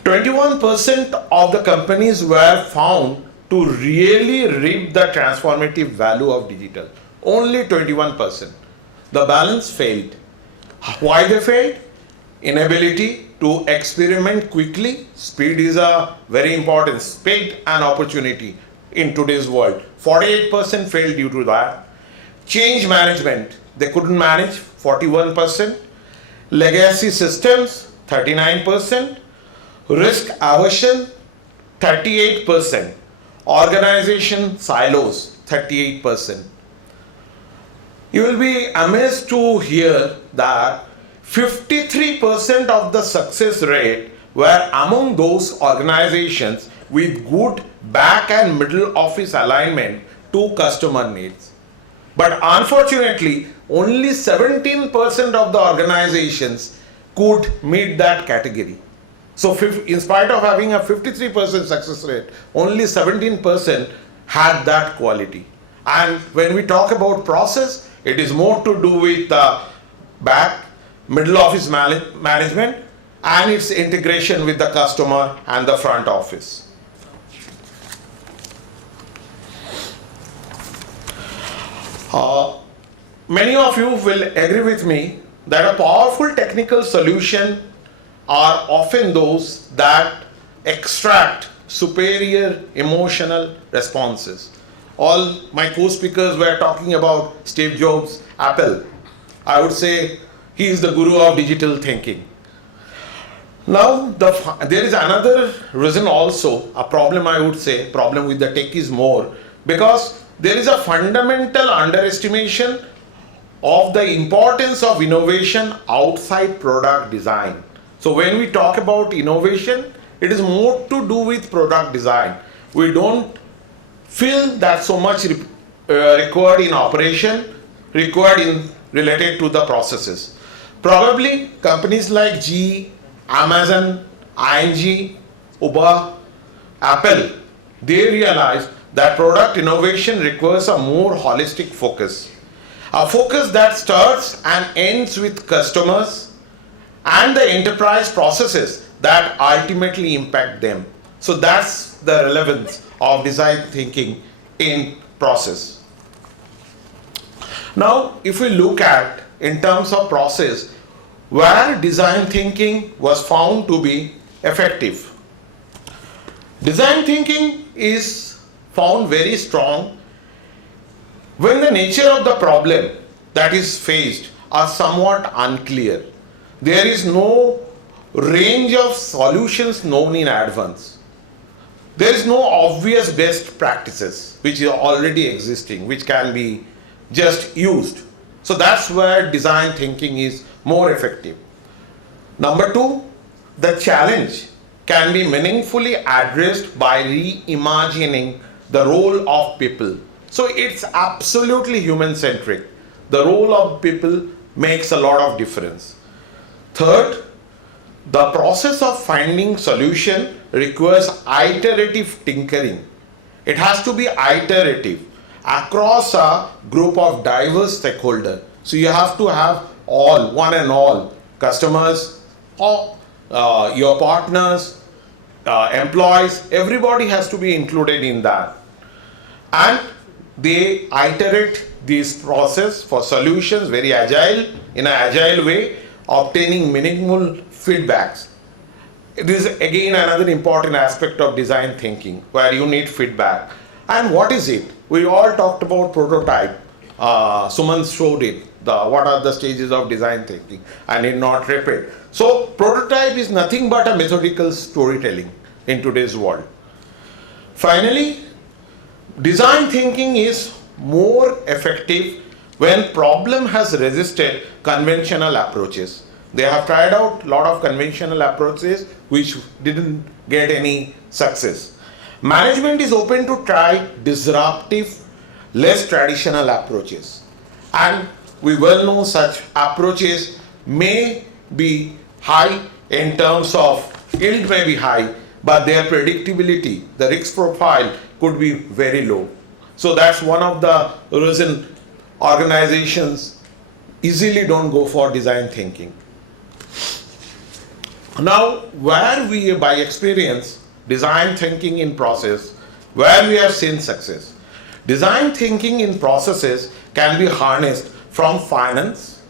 21% of the companies were found to really reap the transformative value of digital. Only 21%. The balance failed. Why they failed? Inability to experiment quickly. Speed is a very important. Speed and opportunity in today's world. 48% failed due to that. Change management, they couldn't manage, 41%. Legacy systems, 39%. Risk aversion, 38%. Organization silos, 38%. You will be amazed to hear that 53% of the success rate were among those organizations with good back and middle office alignment to customer needs. But unfortunately, only 17% of the organizations could meet that category. So in spite of having a 53% success rate, only 17% had that quality. And when we talk about process, it is more to do with back, middle office management and its integration with the customer and the front office. Many of you will agree with me that a powerful technical solution are often those that extract superior emotional responses. All my co-speakers were talking about Steve Jobs, Apple. I would say he is the guru of digital thinking. Now, there is another reason also, a problem I would say, problem with the tech is more, because there is a fundamental underestimation of the importance of innovation outside product design. So when we talk about innovation, it is more to do with product design. We don't feel that so much required in operation, related to the processes. Probably companies like GE, Amazon, ING, Uber, Apple, they realize that product innovation requires a more holistic focus. A focus that starts and ends with customers and the enterprise processes that ultimately impact them. So that's the relevance of design thinking in process. Now, if we look at in terms of process, where design thinking was found to be effective. Design thinking is found very strong when the nature of the problem that is faced are somewhat unclear. There is no range of solutions known in advance. There is no obvious best practices which are already existing, which can be just used. So that's where design thinking is more effective. Number two, the challenge can be meaningfully addressed by reimagining the role of people. So it's absolutely human-centric. The role of people makes a lot of difference. Third, the process of finding solution requires iterative tinkering. It has to be iterative across a group of diverse stakeholders. So you have to have all, one and all, customers, or your partners, employees, everybody has to be included in that. And they iterate this process for solutions very agile, in an agile way, obtaining meaningful feedbacks. It is again another important aspect of design thinking where you need feedback. And what is it? We all talked about prototype. Sumant showed it. What are the stages of design thinking? I need not repeat. So prototype is nothing but a methodical storytelling in today's world. Finally, design thinking is more effective when problem has resisted conventional approaches. They have tried out a lot of conventional approaches which didn't get any success. Management is open to try disruptive, less traditional approaches. And we well know such approaches may be high in terms of yield may be high, but their predictability, the risk profile could be very low. So that's one of the reasons organizations easily don't go for design thinking. Now, where we, by experience, design thinking in process, where we have seen success. Design thinking in processes can be harnessed from finance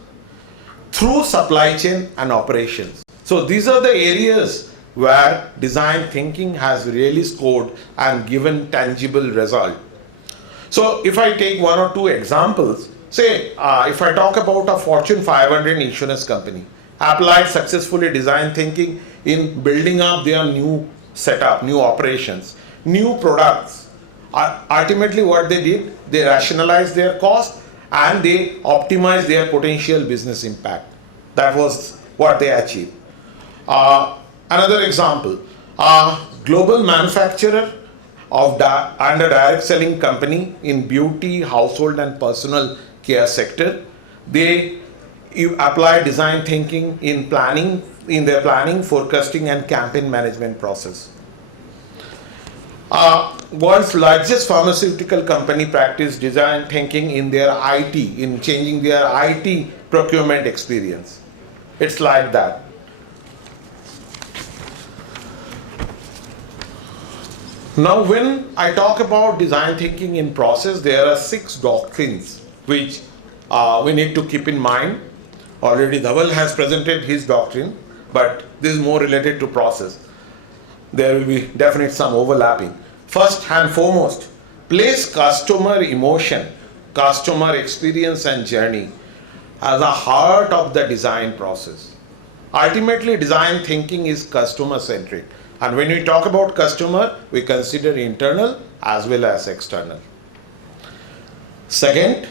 through supply chain and operations. So these are the areas where design thinking has really scored and given tangible result. So if I take one or two examples, say if I talk about a Fortune 500 insurance company, applied successfully design thinking in building up their new setup, new operations, new products. Ultimately what they did, they rationalized their cost and they optimized their potential business impact. That was what they achieved. Another example, a global manufacturer of under direct selling company in beauty, household and personal care sector. They apply design thinking in planning, in their planning, forecasting and campaign management process. World's largest pharmaceutical company practice design thinking in their IT, in changing their IT procurement experience. It's like that. Now, when I talk about design thinking in process, there are 6 doctrines which we need to keep in mind. Already Dhaval has presented his doctrine, but this is more related to process. There will be definitely some overlapping. First and foremost, place customer emotion, customer experience and journey as the heart of the design process. Ultimately, design thinking is customer centric. And when we talk about customer, we consider internal as well as external. Second,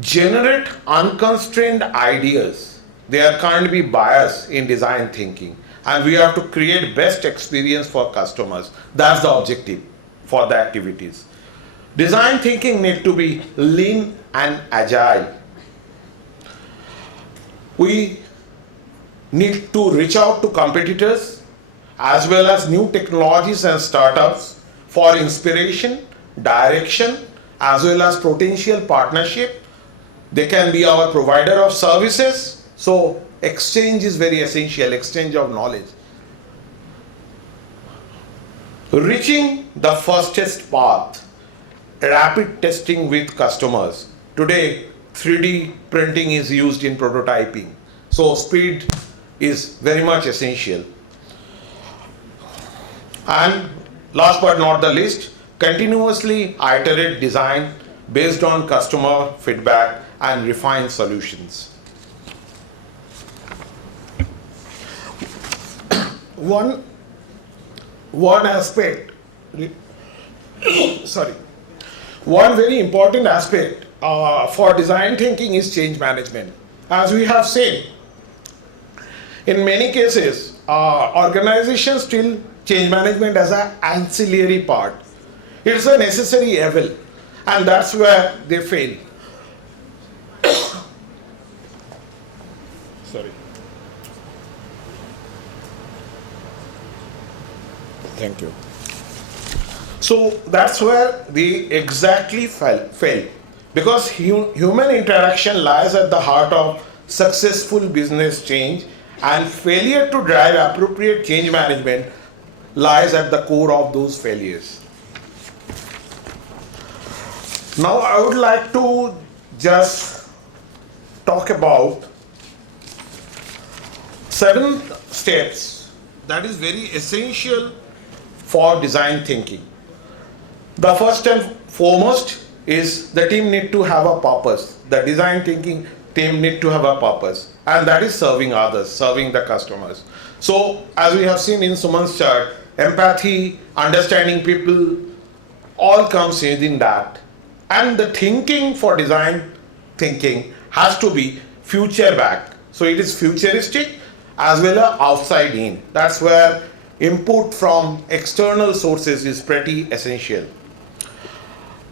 generate unconstrained ideas. There can't be bias in design thinking. And we have to create best experience for customers. That's the objective for the activities. Design thinking need to be lean and agile. We need to reach out to competitors as well as new technologies and startups for inspiration, direction, as well as potential partnership They can be our provider of services. So exchange is very essential, exchange of knowledge. Reaching the fastest path, rapid testing with customers. Today, 3D printing is used in prototyping. So speed is very much essential. And last but not the least, continuously iterate design based on customer feedback and refine solutions. One aspect, sorry, one very important aspect for design thinking is change management. As we have seen, in many cases, organizations still change management as an ancillary part. It's a necessary evil, and that's where they fail. Sorry. Thank you. So that's where they exactly fail. Because human interaction lies at the heart of successful business change, and failure to drive appropriate change management lies at the core of those failures. Now I would like to just talk about 7 steps that is very essential for design thinking. The first and foremost is the team need to have a purpose. The design thinking team need to have a purpose, and that is serving others, serving the customers. So as we have seen in Sumant's chart, empathy, understanding people, all comes within that. And the thinking for design thinking has to be future back. So it is futuristic as well as outside in. That's where input from external sources is pretty essential.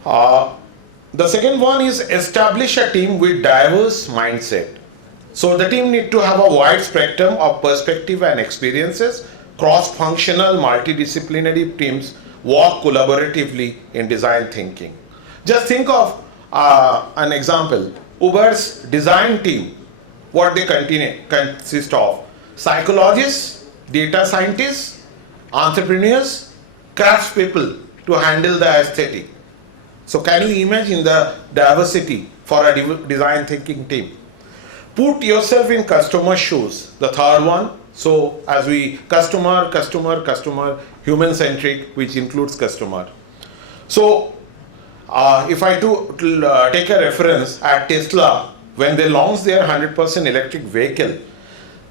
The second one is establish a team with diverse mindset. So the team need to have a wide spectrum of perspective and experiences. Cross-functional, multidisciplinary teams work collaboratively in design thinking. Just think of an example. Uber's design team, what they consist of: psychologists, data scientists, entrepreneurs, craftspeople to handle the aesthetic. So can you imagine the diversity for a design thinking team? Put yourself in customer shoes, the third one. So as we customer, human centric, which includes customer. So if I take a reference at Tesla, when they launched their 100% electric vehicle,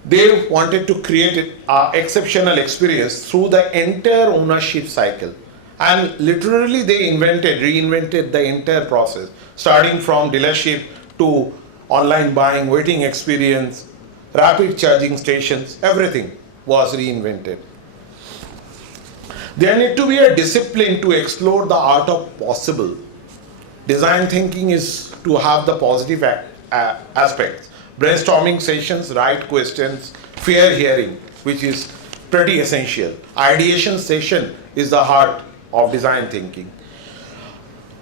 they wanted to create an exceptional experience through the entire ownership cycle. And literally they reinvented the entire process, starting from dealership to online buying, waiting experience, rapid charging stations, everything was reinvented. There need to be a discipline to explore the art of possible. Design thinking is to have the positive aspects. Brainstorming sessions, right questions, fair hearing, which is pretty essential. Ideation session is the heart of design thinking.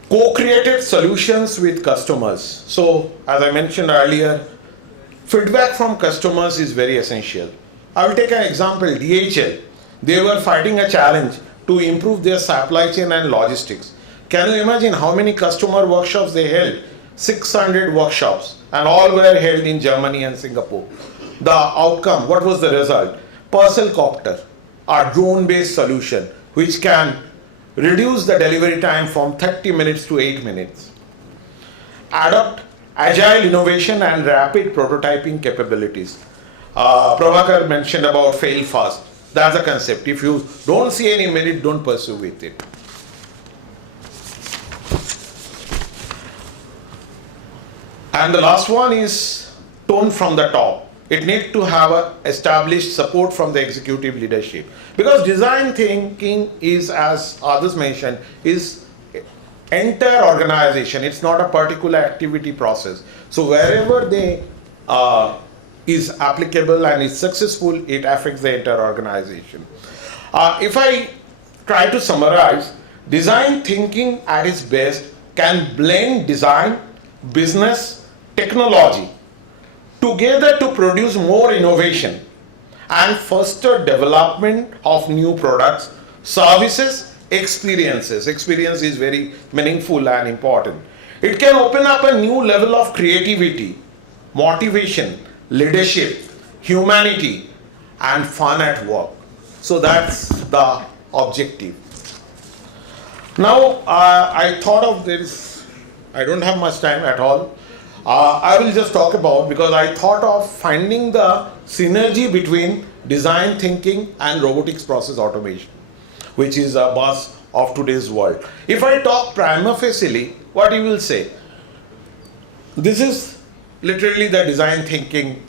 Co-created solutions with customers. So as I mentioned earlier, feedback from customers is very essential. I will take an example. DHL, they were fighting a challenge to improve their supply chain and logistics. Can you imagine how many customer workshops they held? 600 workshops, and all were held in Germany and Singapore. The outcome, what was the result? Parcel Copter, a drone-based solution which can reduce the delivery time from 30 minutes to 8 minutes. Adopt agile innovation and rapid prototyping capabilities. Prabhakar mentioned about fail fast. That's a concept. If you don't see any merit, don't pursue with it. And the last one is tone from the top. It needs to have a established support from the executive leadership. Because design thinking is, as others mentioned, is entire organization. It's not a particular activity process. So wherever they is applicable and is successful, it affects the entire organization. If I try to summarize, design thinking at its best can blend design, business, technology together to produce more innovation and foster development of new products, services, experiences. Experience is very meaningful and important. It can open up a new level of creativity, motivation, leadership, humanity, and fun at work. So that's the objective. Now, I thought of this, I don't have much time at all. I will just talk about, because I thought of finding the synergy between design thinking and robotics process automation, which is a buzz of today's world. If I talk prima facie, what you will say? This is literally the design thinking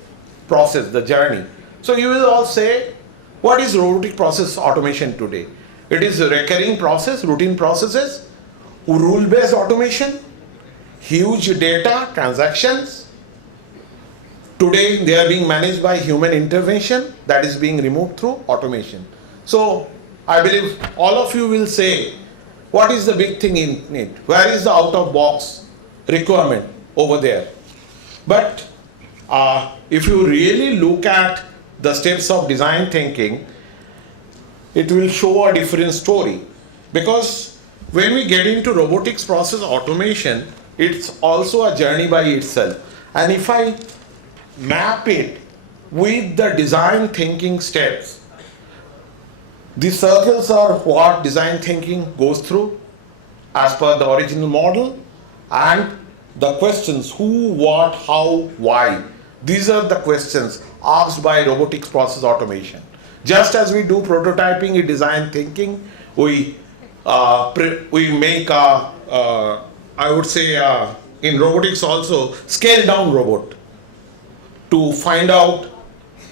process, the journey. So you will all say, what is robotic process automation today? It is a recurring process, routine processes, rule-based automation, huge data, transactions. Today they are being managed by human intervention that is being removed through automation. So I believe all of you will say, what is the big thing in it? Where is the out-of-box requirement over there? But if you really look at the steps of design thinking, it will show a different story. Because when we get into robotics process automation, it's also a journey by itself. And if I map it with the design thinking steps, the circles are what design thinking goes through as per the original model, and the questions who, what, how, why. These are the questions asked by robotics process automation. Just as we do prototyping in design thinking, we make a, I would say in robotics also, scale down robot to find out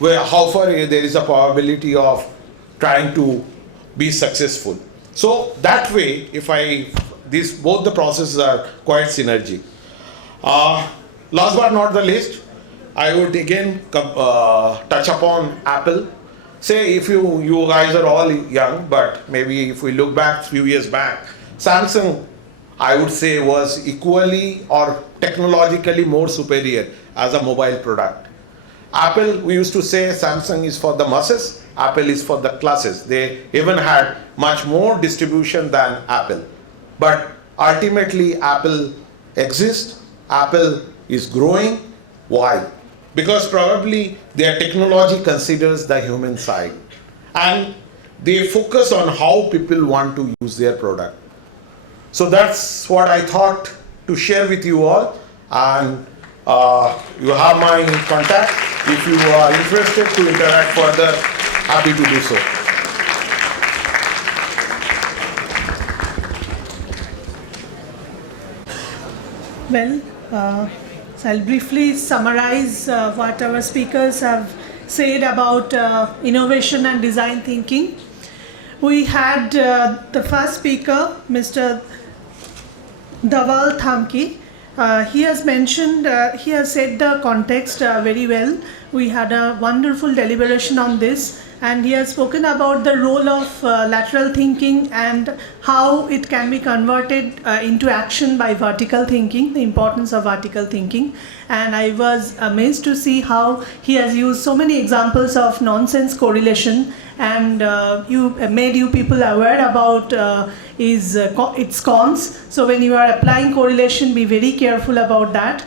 how far there is a probability of trying to be successful. So that way, both the processes are quite synergy. Last but not the least, I would again touch upon Apple. Say if you guys are all young, but maybe if we look back few years back, Samsung, I would say, was equally or technologically more superior as a mobile product. Apple, we used to say Samsung is for the masses, Apple is for the classes. They even had much more distribution than Apple. But ultimately Apple exists, Apple is growing. Why? Because probably their technology considers the human side and they focus on how people want to use their product. So that's what I thought to share with you all, and you have my contact. If you are interested to interact further, happy to do so. Well, so I'll briefly summarize what our speakers have said about innovation and design thinking. We had the first speaker, Mr. Dhaval Thanki. He has mentioned, he has set the context very well. We had a wonderful deliberation on this, and he has spoken about the role of lateral thinking and how it can be converted into action by vertical thinking, the importance of vertical thinking. And I was amazed to see how he has used so many examples of nonsense correlation, and made you people aware about its cons. So when you are applying correlation, be very careful about that.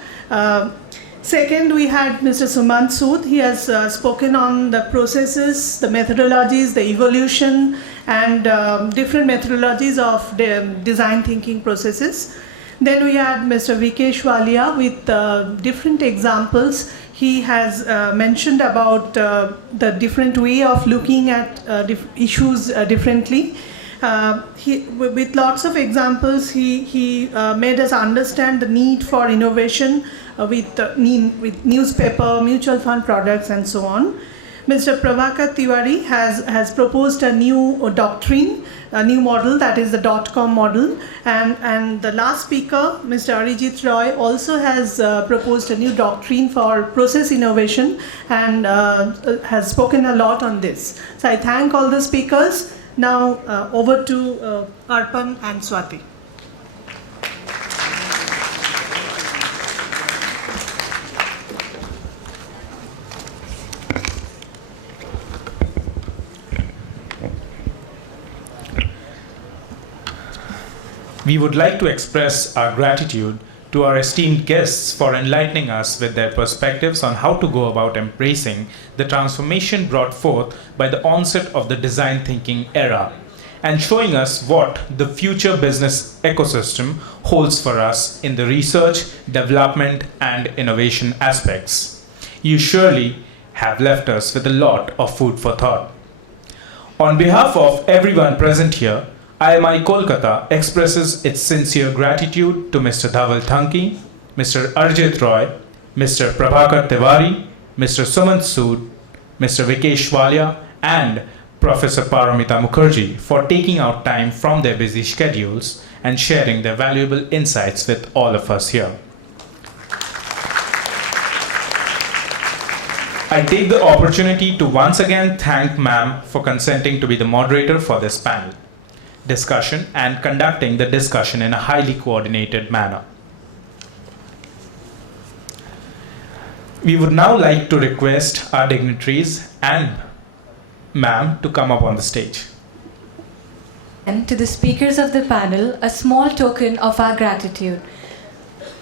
Second, we had Mr. Sumant Sood. He has spoken on the processes, the methodologies, the evolution, and different methodologies of the design thinking processes. Then we had Mr. Vikesh Wallia with different examples. He has mentioned about the different way of looking at issues differently. With lots of examples, he made us understand the need for innovation with newspaper, mutual fund products, and so on. Mr. Prabhakar Tiwari has proposed a new doctrine, a new model, that is the .com model. And the last speaker, Mr. Arijit Roy, also has proposed a new doctrine for process innovation and has spoken a lot on this. So I thank all the speakers. Now over to Arpan and Swati. We would like to express our gratitude to our esteemed guests for enlightening us with their perspectives on how to go about embracing the transformation brought forth by the onset of the design thinking era, and showing us what the future business ecosystem holds for us in the research, development, and innovation aspects. You surely have left us with a lot of food for thought. On behalf of everyone present here, IMI Kolkata expresses its sincere gratitude to Mr. Dhaval Thanki, Mr. Arjit Roy, Mr. Prabhakar Tiwari, Mr. Sumant Sood, Mr. Vikesh Wallia, and Professor Paramita Mukherjee for taking out time from their busy schedules and sharing their valuable insights with all of us here. I take the opportunity to once again thank Ma'am for consenting to be the moderator for this panel discussion and conducting the discussion in a highly coordinated manner. We would now like to request our dignitaries and Ma'am to come up on the stage. And to the speakers of the panel, a small token of our gratitude.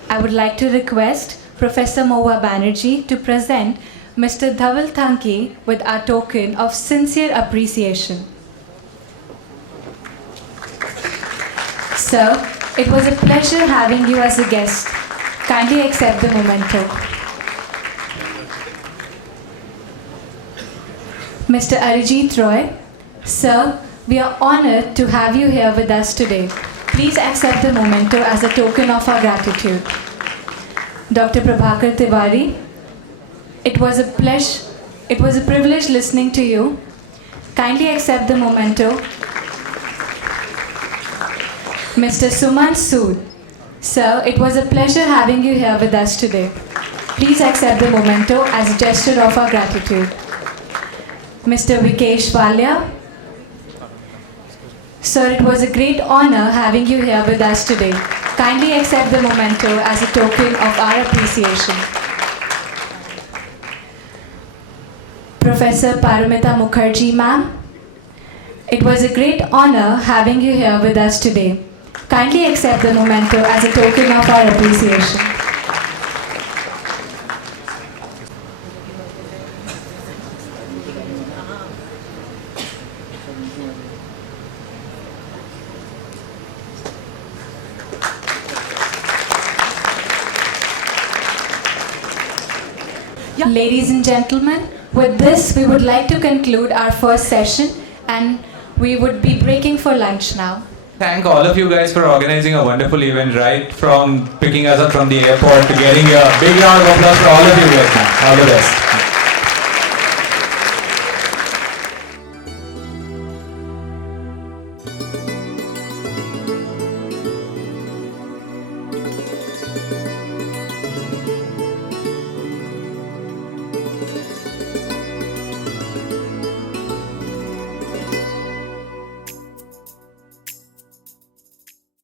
I would like to request Professor Moha Banerjee to present Mr. Dhaval Thanki with our token of sincere appreciation. Sir, it was a pleasure having you as a guest. Kindly accept the memento. Mr. Arijit Roy, sir, we are honored to have you here with us today. Please accept the memento as a token of our gratitude. Dr. Prabhakar Tiwari, it was a privilege listening to you. Kindly accept the memento. Mr. Sumant Sood, sir, it was a pleasure having you here with us today. Please accept the memento as a gesture of our gratitude. Mr. Vikesh Wallia, sir, it was a great honor having you here with us today. Kindly accept the memento as a token of our appreciation. Professor Paramita Mukherjee, ma'am, it was a great honor having you here with us today. Kindly accept the memento as a token of our appreciation. Ladies and gentlemen, with this we would like to conclude our first session and we would be breaking for lunch now. Thank all of you guys for organizing a wonderful event, right from picking us up from the airport to getting a big round of applause for all of you guys, man. All the best.